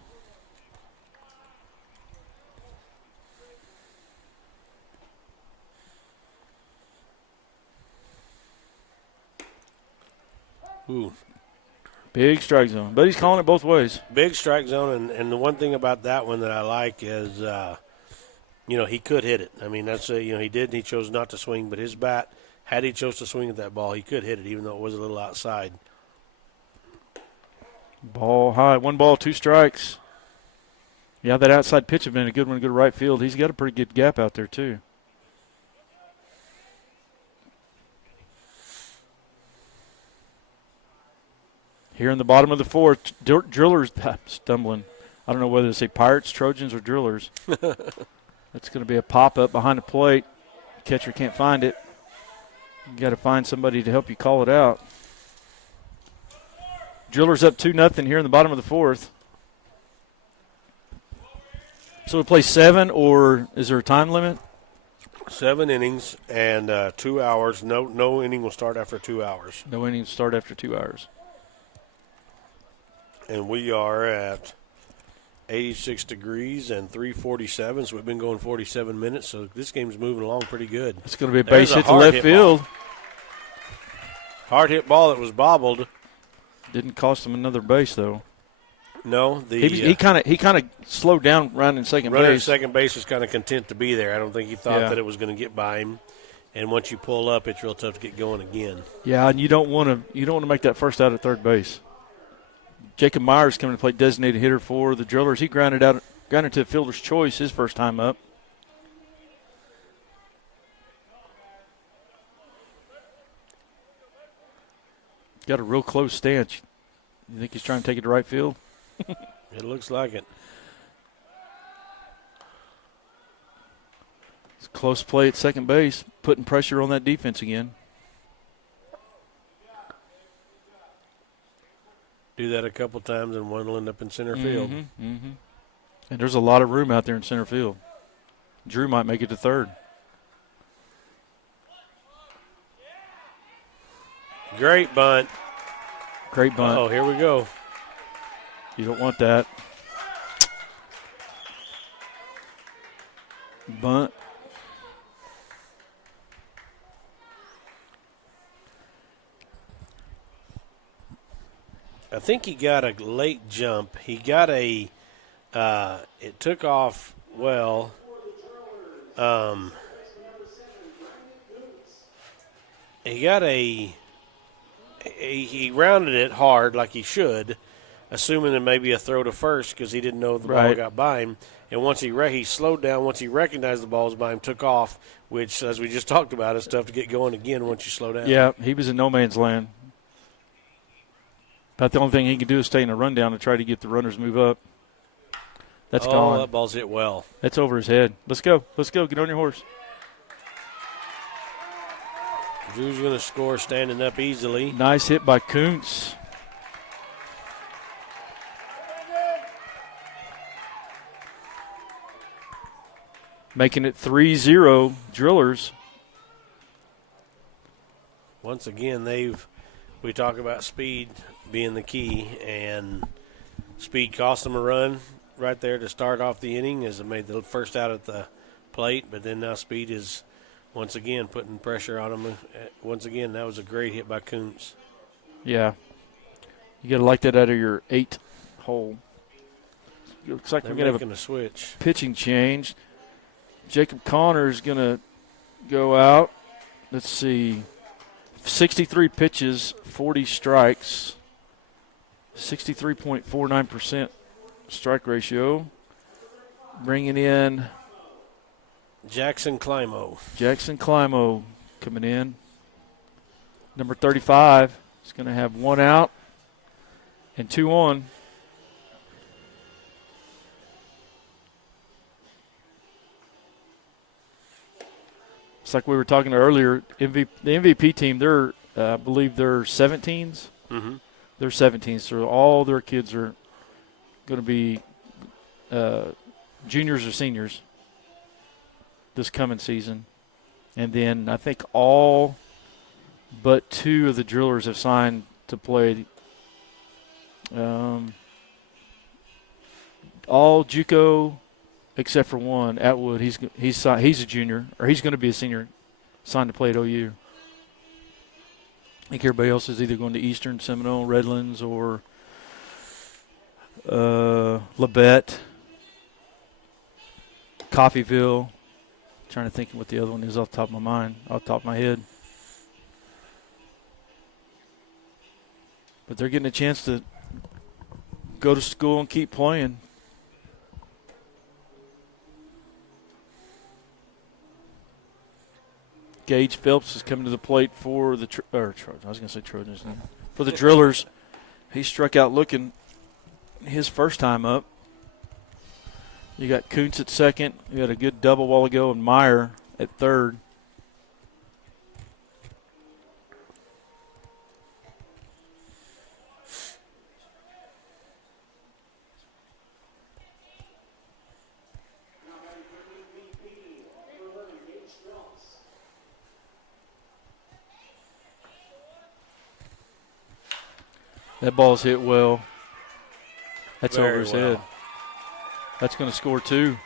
Ooh. Big strike zone. But he's calling it both ways. Big strike zone, and the one thing about that one that I like is, he could hit it. I mean, that's he did, and he chose not to swing, but his bat, had he chose to swing at that ball, he could hit it, even though it was a little outside. Ball high. 1 ball, 2 strikes. Yeah, that outside pitch had been a good one to go to right field. He's got a pretty good gap out there, too. Here in the bottom of the 4th, Drillers stumbling. I don't know whether to say Pirates, Trojans, or Drillers. That's going to be a pop-up behind the plate. Catcher can't find it. You got to find somebody to help you call it out. Drillers up 2-0 here in the bottom of the 4th. So we play 7, or is there a time limit? 7 innings and 2 hours. No inning will start after 2 hours. No innings start after 2 hours. And we are at 86 degrees and 3:47, so we've been going 47 minutes. So this game's moving along pretty good. It's going to be a base hit to left field. Hard hit ball that was bobbled. Didn't cost him another base though. No, he kind of slowed down running in second base. Runner at second base was kind of content to be there. I don't think he thought that it was going to get by him. And once you pull up, it's real tough to get going again. Yeah, and you don't want to make that first out at third base. Jacob Myers coming to play designated hitter for the Drillers. He grounded to fielder's choice his first time up. Got a real close stance. You think he's trying to take it to right field? It looks like it. It's a close play at second base, putting pressure on that defense again. Do that a couple times and one will end up in center field. And there's a lot of room out there in center field. Drew might make it to third. Great bunt. Great bunt. Oh, here we go. You don't want that. Bunt. I think he got a late jump. He got it took off well. He rounded it hard like he should, assuming that maybe a throw to first because he didn't know the ball got by him. And once he slowed down, once he recognized the ball was by him, took off, which, as we just talked about, is tough to get going again once you slow down. Yeah, he was in no man's land. About the only thing he can do is stay in a rundown to try to get the runners move up. That's gone. That ball's hit well. That's over his head. Let's go. Let's go. Get on your horse. Drew's going to score standing up easily. Nice hit by Kuntz. Making it 3-0 Drillers. Once again, we talk about speed being the key, and speed cost them a run right there to start off the inning as it made the first out at the plate, but then now speed is once again putting pressure on them. Once again, that was a great hit by Kuntz. Yeah. You got to like that out of your 8 hole. Looks like They're we're going to have a switch. Pitching change. Jacob Connor's going to go out. Let's see. 63 pitches, 40 strikes, 63.49% strike ratio. Bringing in Jackson Climo. Jackson Climo coming in. Number 35 is going to have 1 out and 2 on. It's like we were talking earlier. The MVP team, I believe they're 17s. Mm-hmm. They're 17s, so all their kids are going to be juniors or seniors this coming season. And then I think all but 2 of the drillers have signed to play. All JUCO except for one, Atwood. He's a junior, or he's going to be a senior, signed to play at OU. I think everybody else is either going to Eastern, Seminole, Redlands, or Labette, Coffeyville. Trying to think of what the other one is off the top of my head. But they're getting a chance to go to school and keep playing. Gage Phelps is coming to the plate for the Trojans. For the Drillers. He struck out looking his first time up. You got Kuntz at second. You had a good double while ago, and Meyer at third. That ball's hit well. That's Very over his well. head. That's going to score 2.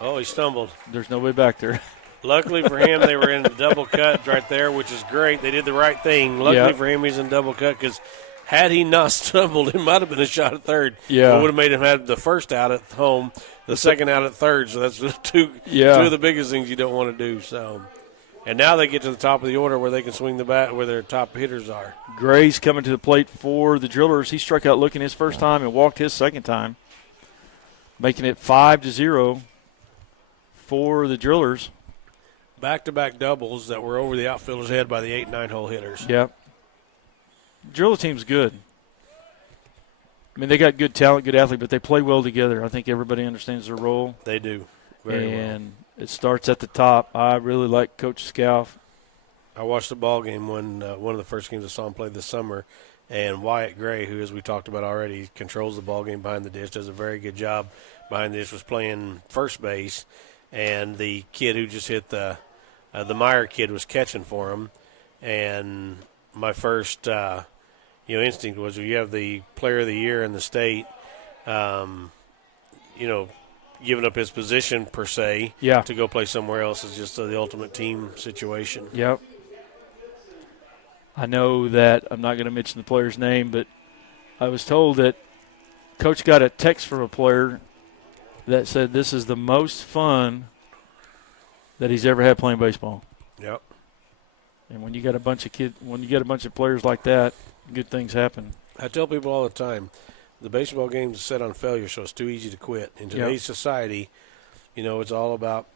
Oh, he stumbled. There's no way back there. Luckily for him, they were in the double cut right there, which is great. They did the right thing. Luckily for him, he's in double cut because had he not stumbled, it might have been a shot at third. Yeah. It would have made him have the first out at home, the second out at third. So that's two of the biggest things you don't want to do. So, and now they get to the top of the order where they can swing the bat where their top hitters are. Gray's coming to the plate for the Drillers. He struck out looking his first time and walked his second time, making it 5-0 for the Drillers. Back-to-back doubles that were over the outfielder's head by the 8-9 hole hitters. Yep. Driller team's good. I mean, they got good talent, good athlete, but they play well together. I think everybody understands their role. They do. Very well. And it starts at the top. I really like Coach Scalf. I watched the ball game one of the first games I saw him play this summer, and Wyatt Gray, who, as we talked about already, controls the ball game behind the dish, does a very good job behind the dish, was playing first base, and the kid who just hit the Meyer kid was catching for him. And my first instinct was, you have the player of the year in the state, giving up his position per se to go play somewhere else is just the ultimate team situation. Yep. I know that I'm not going to mention the player's name, but I was told that Coach got a text from a player that said this is the most fun that he's ever had playing baseball. Yep. And when you got a bunch of players like that, good things happen. I tell people all the time, the baseball game is set on failure, so it's too easy to quit. In today's society, it's all about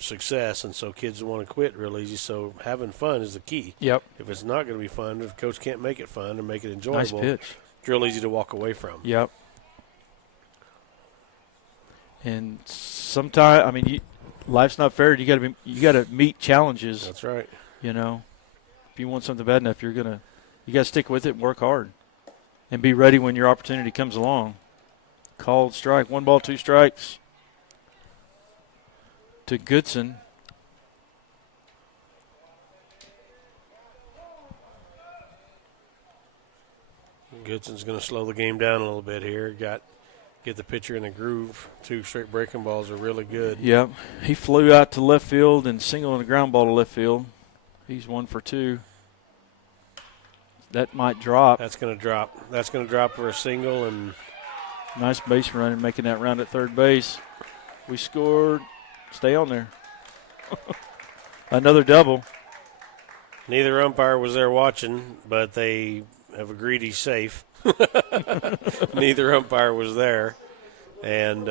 success, and so kids want to quit real easy. So having fun is the key. Yep. If it's not going to be fun, if coach can't make it fun and make it enjoyable, nice pitch. It's real easy to walk away from. Yep. And sometimes, life's not fair. You got to meet challenges. That's right. If you want something bad enough, you got to stick with it and work hard, and be ready when your opportunity comes along. Called strike, 1 ball, 2 strikes to Goodson. Goodson's going to slow the game down a little bit here. Get the pitcher in a groove. 2 straight breaking balls are really good. Yep. He flew out to left field and singled a ground ball to left field. He's 1 for 2. That might drop. That's going to drop. That's going to drop for a single. And nice base running, making that round at third base. We scored. Stay on there. Another double. Neither umpire was there watching, but they have agreed he's safe. Neither umpire was there. And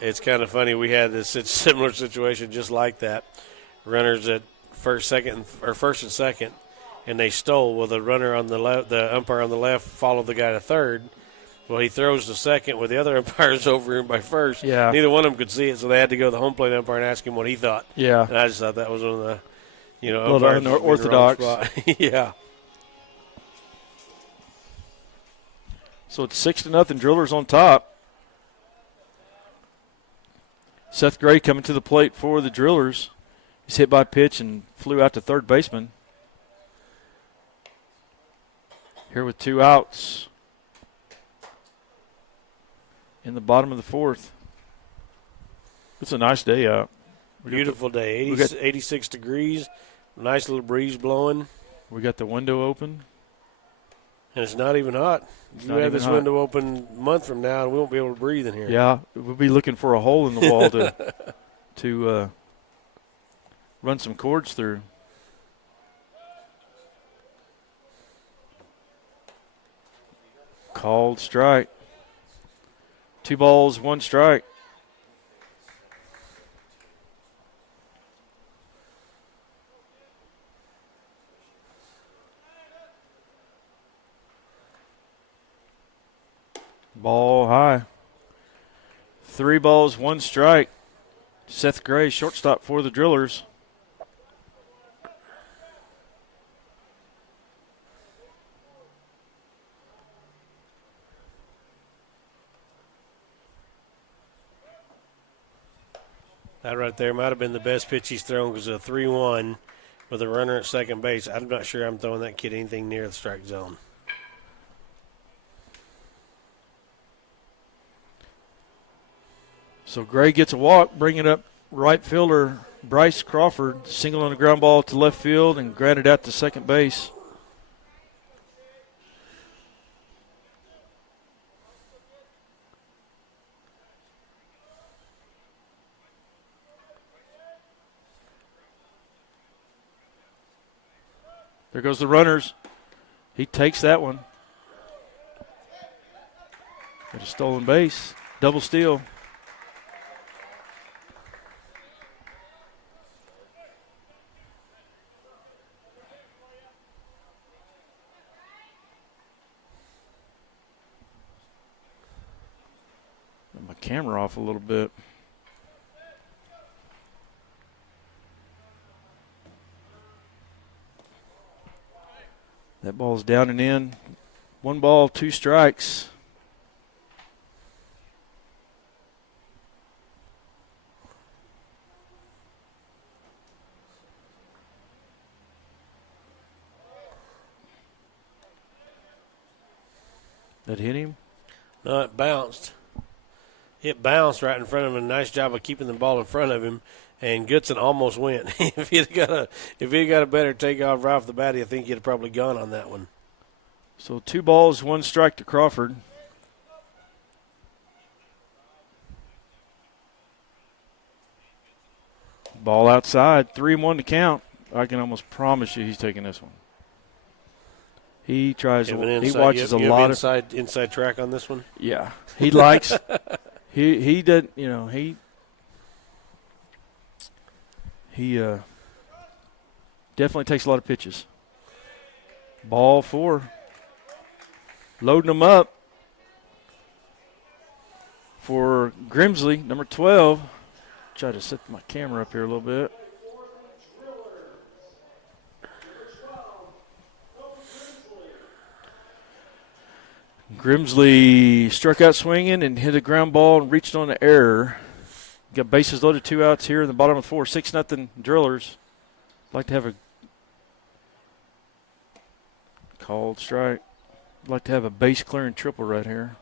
it's kind of funny. We had this similar situation just like that. Runners at first and second, and they stole. Well, the runner on the left, the umpire on the left, followed the guy to third. Well, he throws to second with the other umpires over him by first. Yeah. Neither one of them could see it, so they had to go to the home plate umpire and ask him what he thought. Yeah. And I just thought that was one of the, A little umpires was in the wrong unorthodox. spot. Yeah. So it's 6-0. Drillers on top. Seth Gray coming to the plate for the Drillers. He's hit by a pitch and flew out to third baseman. Here with 2 outs in the bottom of the 4th. It's a nice day out. Beautiful day. 86 degrees. Nice little breeze blowing. We got the window open. And it's not even hot. Not We have even this hot. window open a month from now, and we won't be able to breathe in here. Yeah, we'll be looking for a hole in the wall to run some cords through. Called strike. 2 balls, 1 strike. Ball high. 3 balls, 1 strike. Seth Gray, shortstop for the Drillers. That right there might have been the best pitch he's thrown because of a 3-1 with a runner at second base. I'm not sure I'm throwing that kid anything near the strike zone. So Gray gets a walk, bringing up right fielder Bryce Crawford. Single on the ground ball to left field and grounded out to second base. There goes the runners. He takes that one. Got a stolen base. Double steal. Got my camera off a little bit. That ball's down and in. 1 ball, 2 strikes. That hit him? No, it bounced. It bounced right in front of him. Nice job of keeping the ball in front of him. And Goodson almost went. If he'd got a better takeoff right off the bat, I think he'd have probably gone on that one. So 2 balls, 1 strike to Crawford. Ball outside, 3-1 to count. I can almost promise you he's taking this one. He tries. You have He an inside- watches you a have lot of. inside track on this one. Yeah, he likes. he did. You know he definitely takes a lot of pitches. Ball 4. Loading them up for Grimsley, number 12. Try to set my camera up here a little bit. Grimsley struck out swinging and hit a ground ball and reached on an error. Got bases loaded, 2 outs here in the bottom of the 4. 6-0 Drillers. Like to have a called strike. Like to have a base clearing triple right here.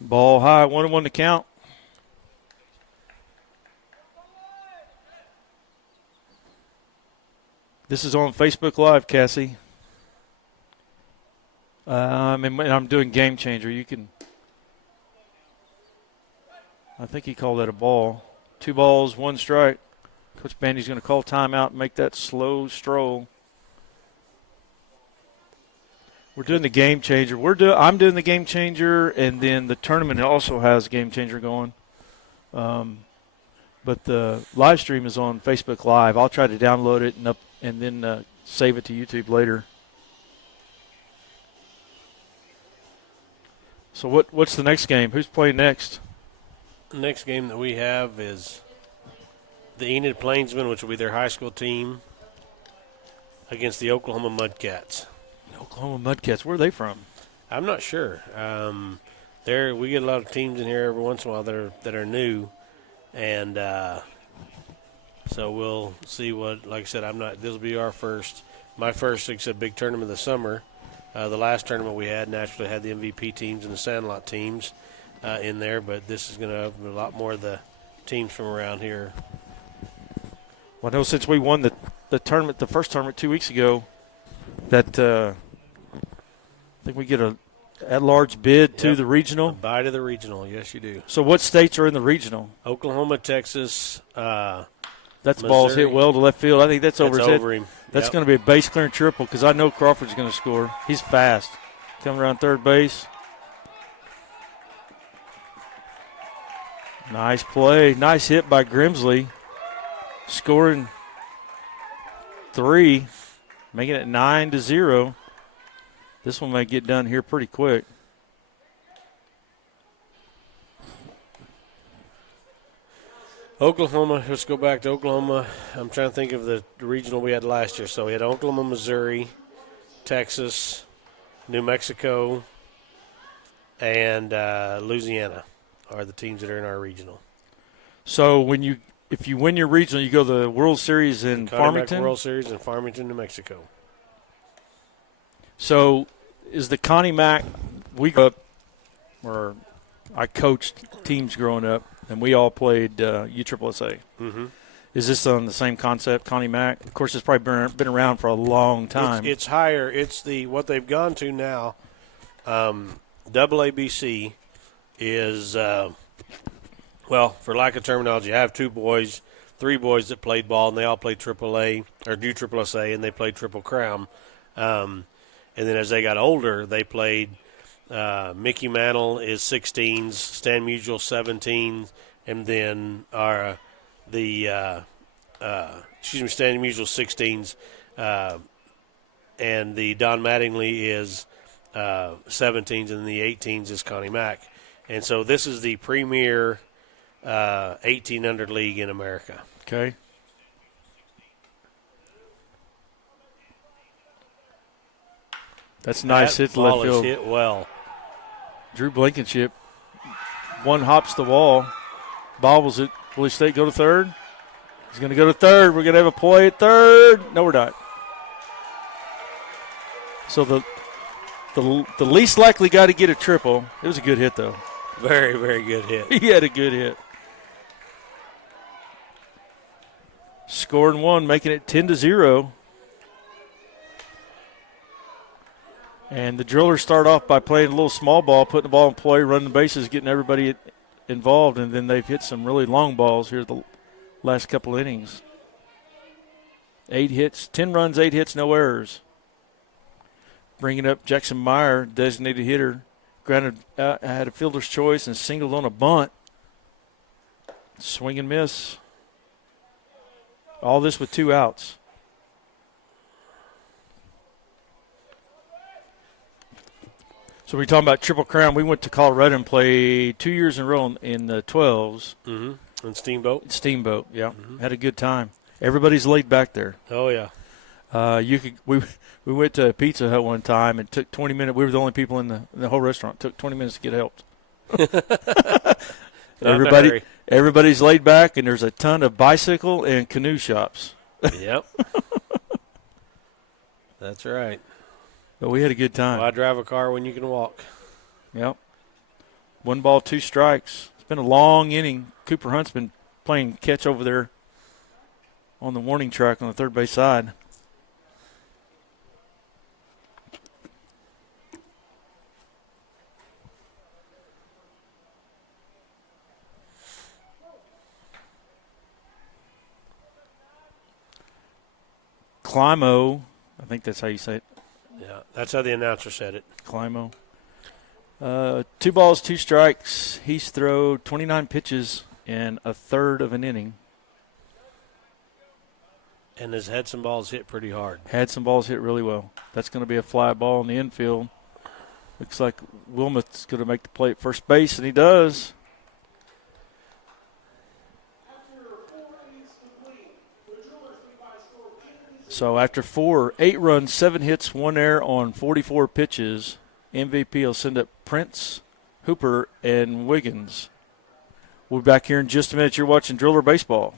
Ball high, 1-1 to count. This is on Facebook Live, Cassie. And I'm doing Game Changer. You can. I think he called that a ball. 2 balls, 1 strike. Coach Bandy's going to call timeout and make that slow stroll. We're doing the Game Changer. I'm doing the Game Changer, and then the tournament also has Game Changer going. But the live stream is on Facebook Live. I'll try to download it and then save it to YouTube later. So what's the next game? Who's playing next? The next game that we have is the Enid Plainsmen, which will be their high school team, against the Oklahoma Mudcats. Oklahoma Mudcats. Where are they from? I'm not sure. We get a lot of teams in here every once in a while that are new, and so we'll see what. Like I said, this will be my first, like I said, big tournament of the summer. The last tournament we had naturally had the MVP teams and the Sandlot teams in there, but this is going to open a lot more of the teams from around here. Well, I know since we won the tournament, the first tournament 2 weeks ago, that I think we get a at-large bid to the regional. Buy to the regional, yes, you do. So what states are in the regional? Oklahoma, Texas, That's Missouri. Ball's hit well to left field. I think that's over his head. him. That's Yep. going to be a base clearing triple because I know Crawford's going to score. He's fast. Coming around third base. Nice play. Nice hit by Grimsley. Scoring 3, making it 9-0. This one may get done here pretty quick. Oklahoma, let's go back to Oklahoma. I'm trying to think of the regional we had last year. So we had Oklahoma, Missouri, Texas, New Mexico, and Louisiana are the teams that are in our regional. So if you win your regional, you go to the World Series in Farmington? World Series in Farmington, New Mexico. So is the Connie Mack, we grew up, or I coached teams growing up, and we all played USSSA. Mm-hmm. Is this on the same concept, Connie Mack? Of course, it's probably been around for a long time. It's higher. It's what they've gone to now. AABC is, for lack of terminology, I have 3 boys that played ball, and they all played AAA, or do SSA, and they played Triple Crown. And then as they got older, they played Mickey Mantle is 16s, Stan Musial 17s, and then Stan Musial 16s, and the Don Mattingly is 17s, and the 18s is Connie Mack. And so this is the premier 1800 league in America. Okay. That's nice. Hit That to left ball is field. hit well. Drew Blankenship. One hops the wall. Bobbles it. Will State go to third? He's going to go to third. We're going to have a play at third. No, we're not. So the least likely guy to get a triple. It was a good hit, though. Very, very good hit. He had a good hit. Scoring 1, making it 10-0. And the Drillers start off by playing a little small ball, putting the ball in play, running the bases, getting everybody involved, and then they've hit some really long balls here the last couple innings. 8 hits, 10 runs, 8 hits, no errors. Bringing up Jackson Meyer, designated hitter, grounded out, had a fielder's choice and singled on a bunt. Swing and miss. All this with 2 outs. So we're talking about Triple Crown. We went to Colorado and played 2 years in a row in the 12s. Mm-hmm. And Steamboat. Yeah. Mm-hmm. Had a good time. Everybody's laid back there. Oh, yeah. We went to a Pizza Hut one time and took 20 minutes. We were the only people in the whole restaurant. It took 20 minutes to get helped. Everybody's laid back, and there's a ton of bicycle and canoe shops. Yep. That's right. But we had a good time. Why drive a car when you can walk? Yep. 1 ball, 2 strikes. It's been a long inning. Cooper Hunt's been playing catch over there on the warning track on the third base side. Climo. I think that's how you say it. Yeah, that's how the announcer said it. Climo. 2 balls, 2 strikes. He's thrown 29 pitches in a third of an inning. And has had some balls hit pretty hard. Had some balls hit really well. That's going to be a fly ball in the infield. Looks like Wilmoth's going to make the play at first base, and he does. So after 8 runs, 7 hits, 1 error on 44 pitches, MVP will send up Prince, Hooper, and Wiggins. We'll be back here in just a minute. You're watching Driller Baseball.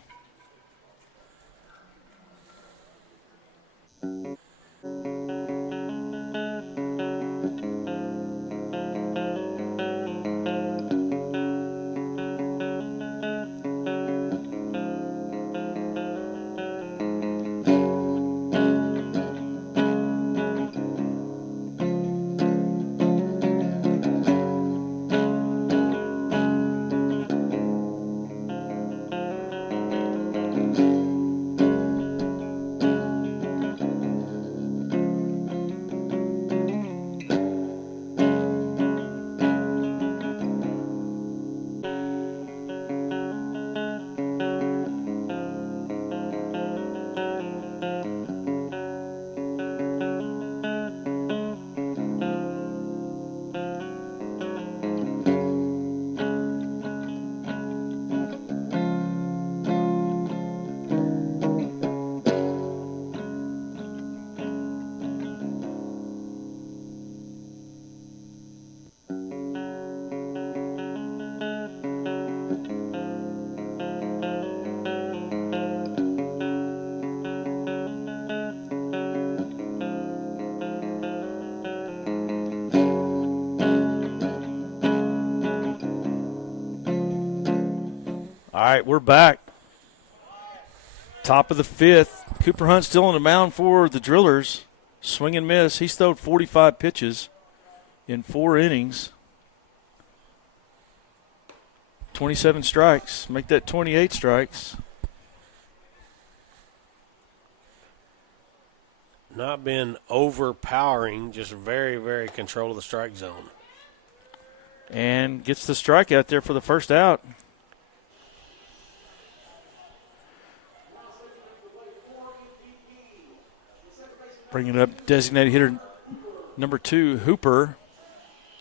All right, we're back. Top of the 5th. Cooper Hunt still on the mound for the Drillers. Swing and miss. He's thrown 45 pitches in 4 innings. 27 strikes. Make that 28 strikes. Not been overpowering, just very, very control of the strike zone. And gets the strikeout there for the first out. Bringing up designated hitter number 2, Hooper.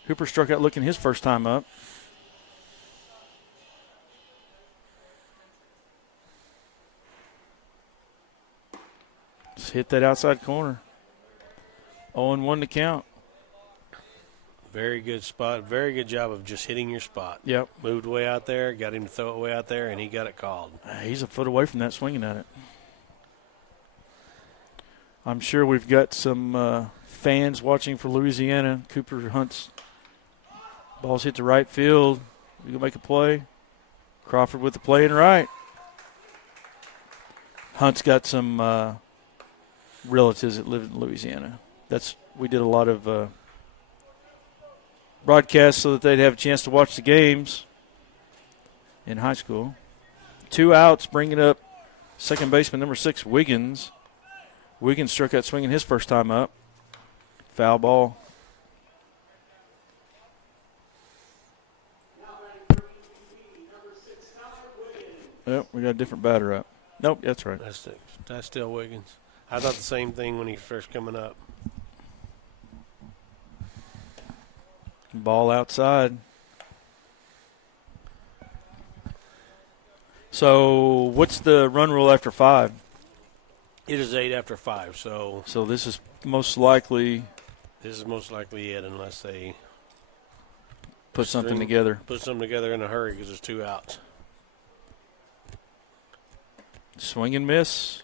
Hooper struck out looking his first time up. Just hit that outside corner. 0-1 to count. Very good spot. Very good job of just hitting your spot. Yep. Moved way out there, got him to throw it way out there, and he got it called. He's a foot away from that, swinging at it. I'm sure we've got some fans watching for Louisiana. Cooper Hunt's ball's hit to right field. We can make a play. Crawford with the play in right. Hunt's got some relatives that live in Louisiana. We did a lot of broadcasts so that they'd have a chance to watch the games in high school. 2 outs, bringing up second baseman number 6, Wiggins. Wiggins struck out swinging his first time up. Foul ball. Yep, we got a different batter up. Nope, that's right. That's still Wiggins. I thought the same thing when he first coming up. Ball outside. So what's the run rule after 5? It is 8 after 5, so this is most likely it unless they put something together. Put something together in a hurry because there's 2 outs. Swing and miss.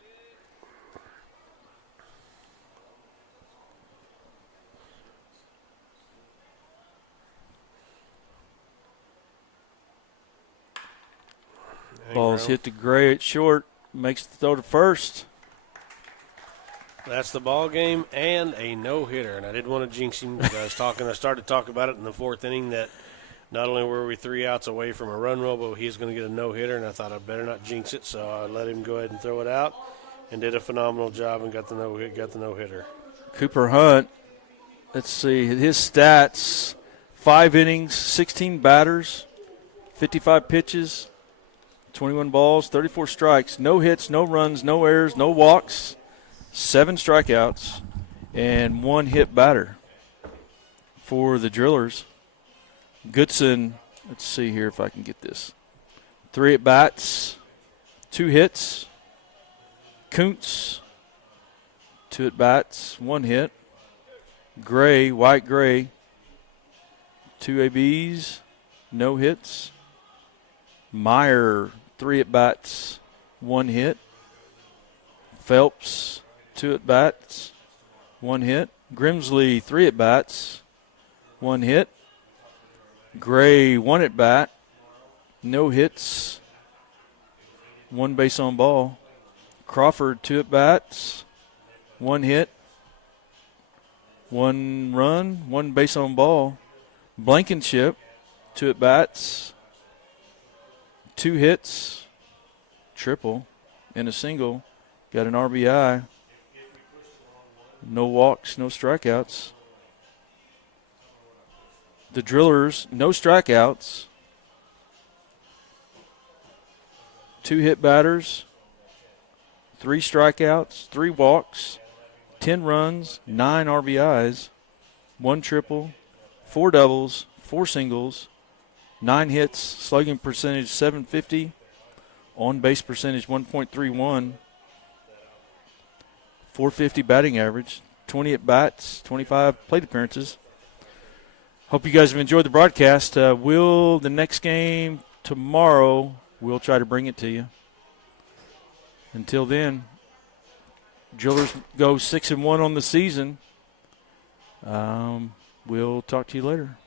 Ball's hit to Gray at short. Makes the throw to first. That's the ball game and a no-hitter. And I didn't want to jinx him because I started talking about it in the 4th inning that not only were we 3 outs away from a run roll, but he was going to get a no-hitter, and I thought I'd better not jinx it, so I let him go ahead and throw it out. and did a phenomenal job and got the no hitter. Cooper Hunt, let's see, his stats, 5 innings, 16 batters, 55 pitches, 21 balls, 34 strikes, no hits, no runs, no errors, no walks, 7 strikeouts, and 1 hit batter for the Drillers. Goodson, let's see here if I can get this. 3 at-bats, 2 hits. Kuntz, 2 at-bats, 1 hit. Gray, White Gray, 2 ABs, no hits. Meyer, 3 at-bats, 1 hit. Phelps, 2 at-bats, 1 hit. Grimsley, 3 at-bats, 1 hit. Gray, 1 at-bat, no hits, 1 base on ball. Crawford, 2 at-bats, 1 hit, 1 run, 1 base on ball. Blankenship, 2 at-bats, 2 hits, triple, and a single. Got an RBI. No walks, no strikeouts. The Drillers, no strikeouts. 2 hit batters, 3 strikeouts, 3 walks, 10 runs, 9 RBIs, 1 triple, 4 doubles, 4 singles, 9 hits, slugging percentage 750, on base percentage 1.31, 450 batting average, 20 at bats, 25 plate appearances. Hope you guys have enjoyed the broadcast. The next game tomorrow, we'll try to bring it to you. Until then, Drillers go 6-1 on the season. We'll talk to you later.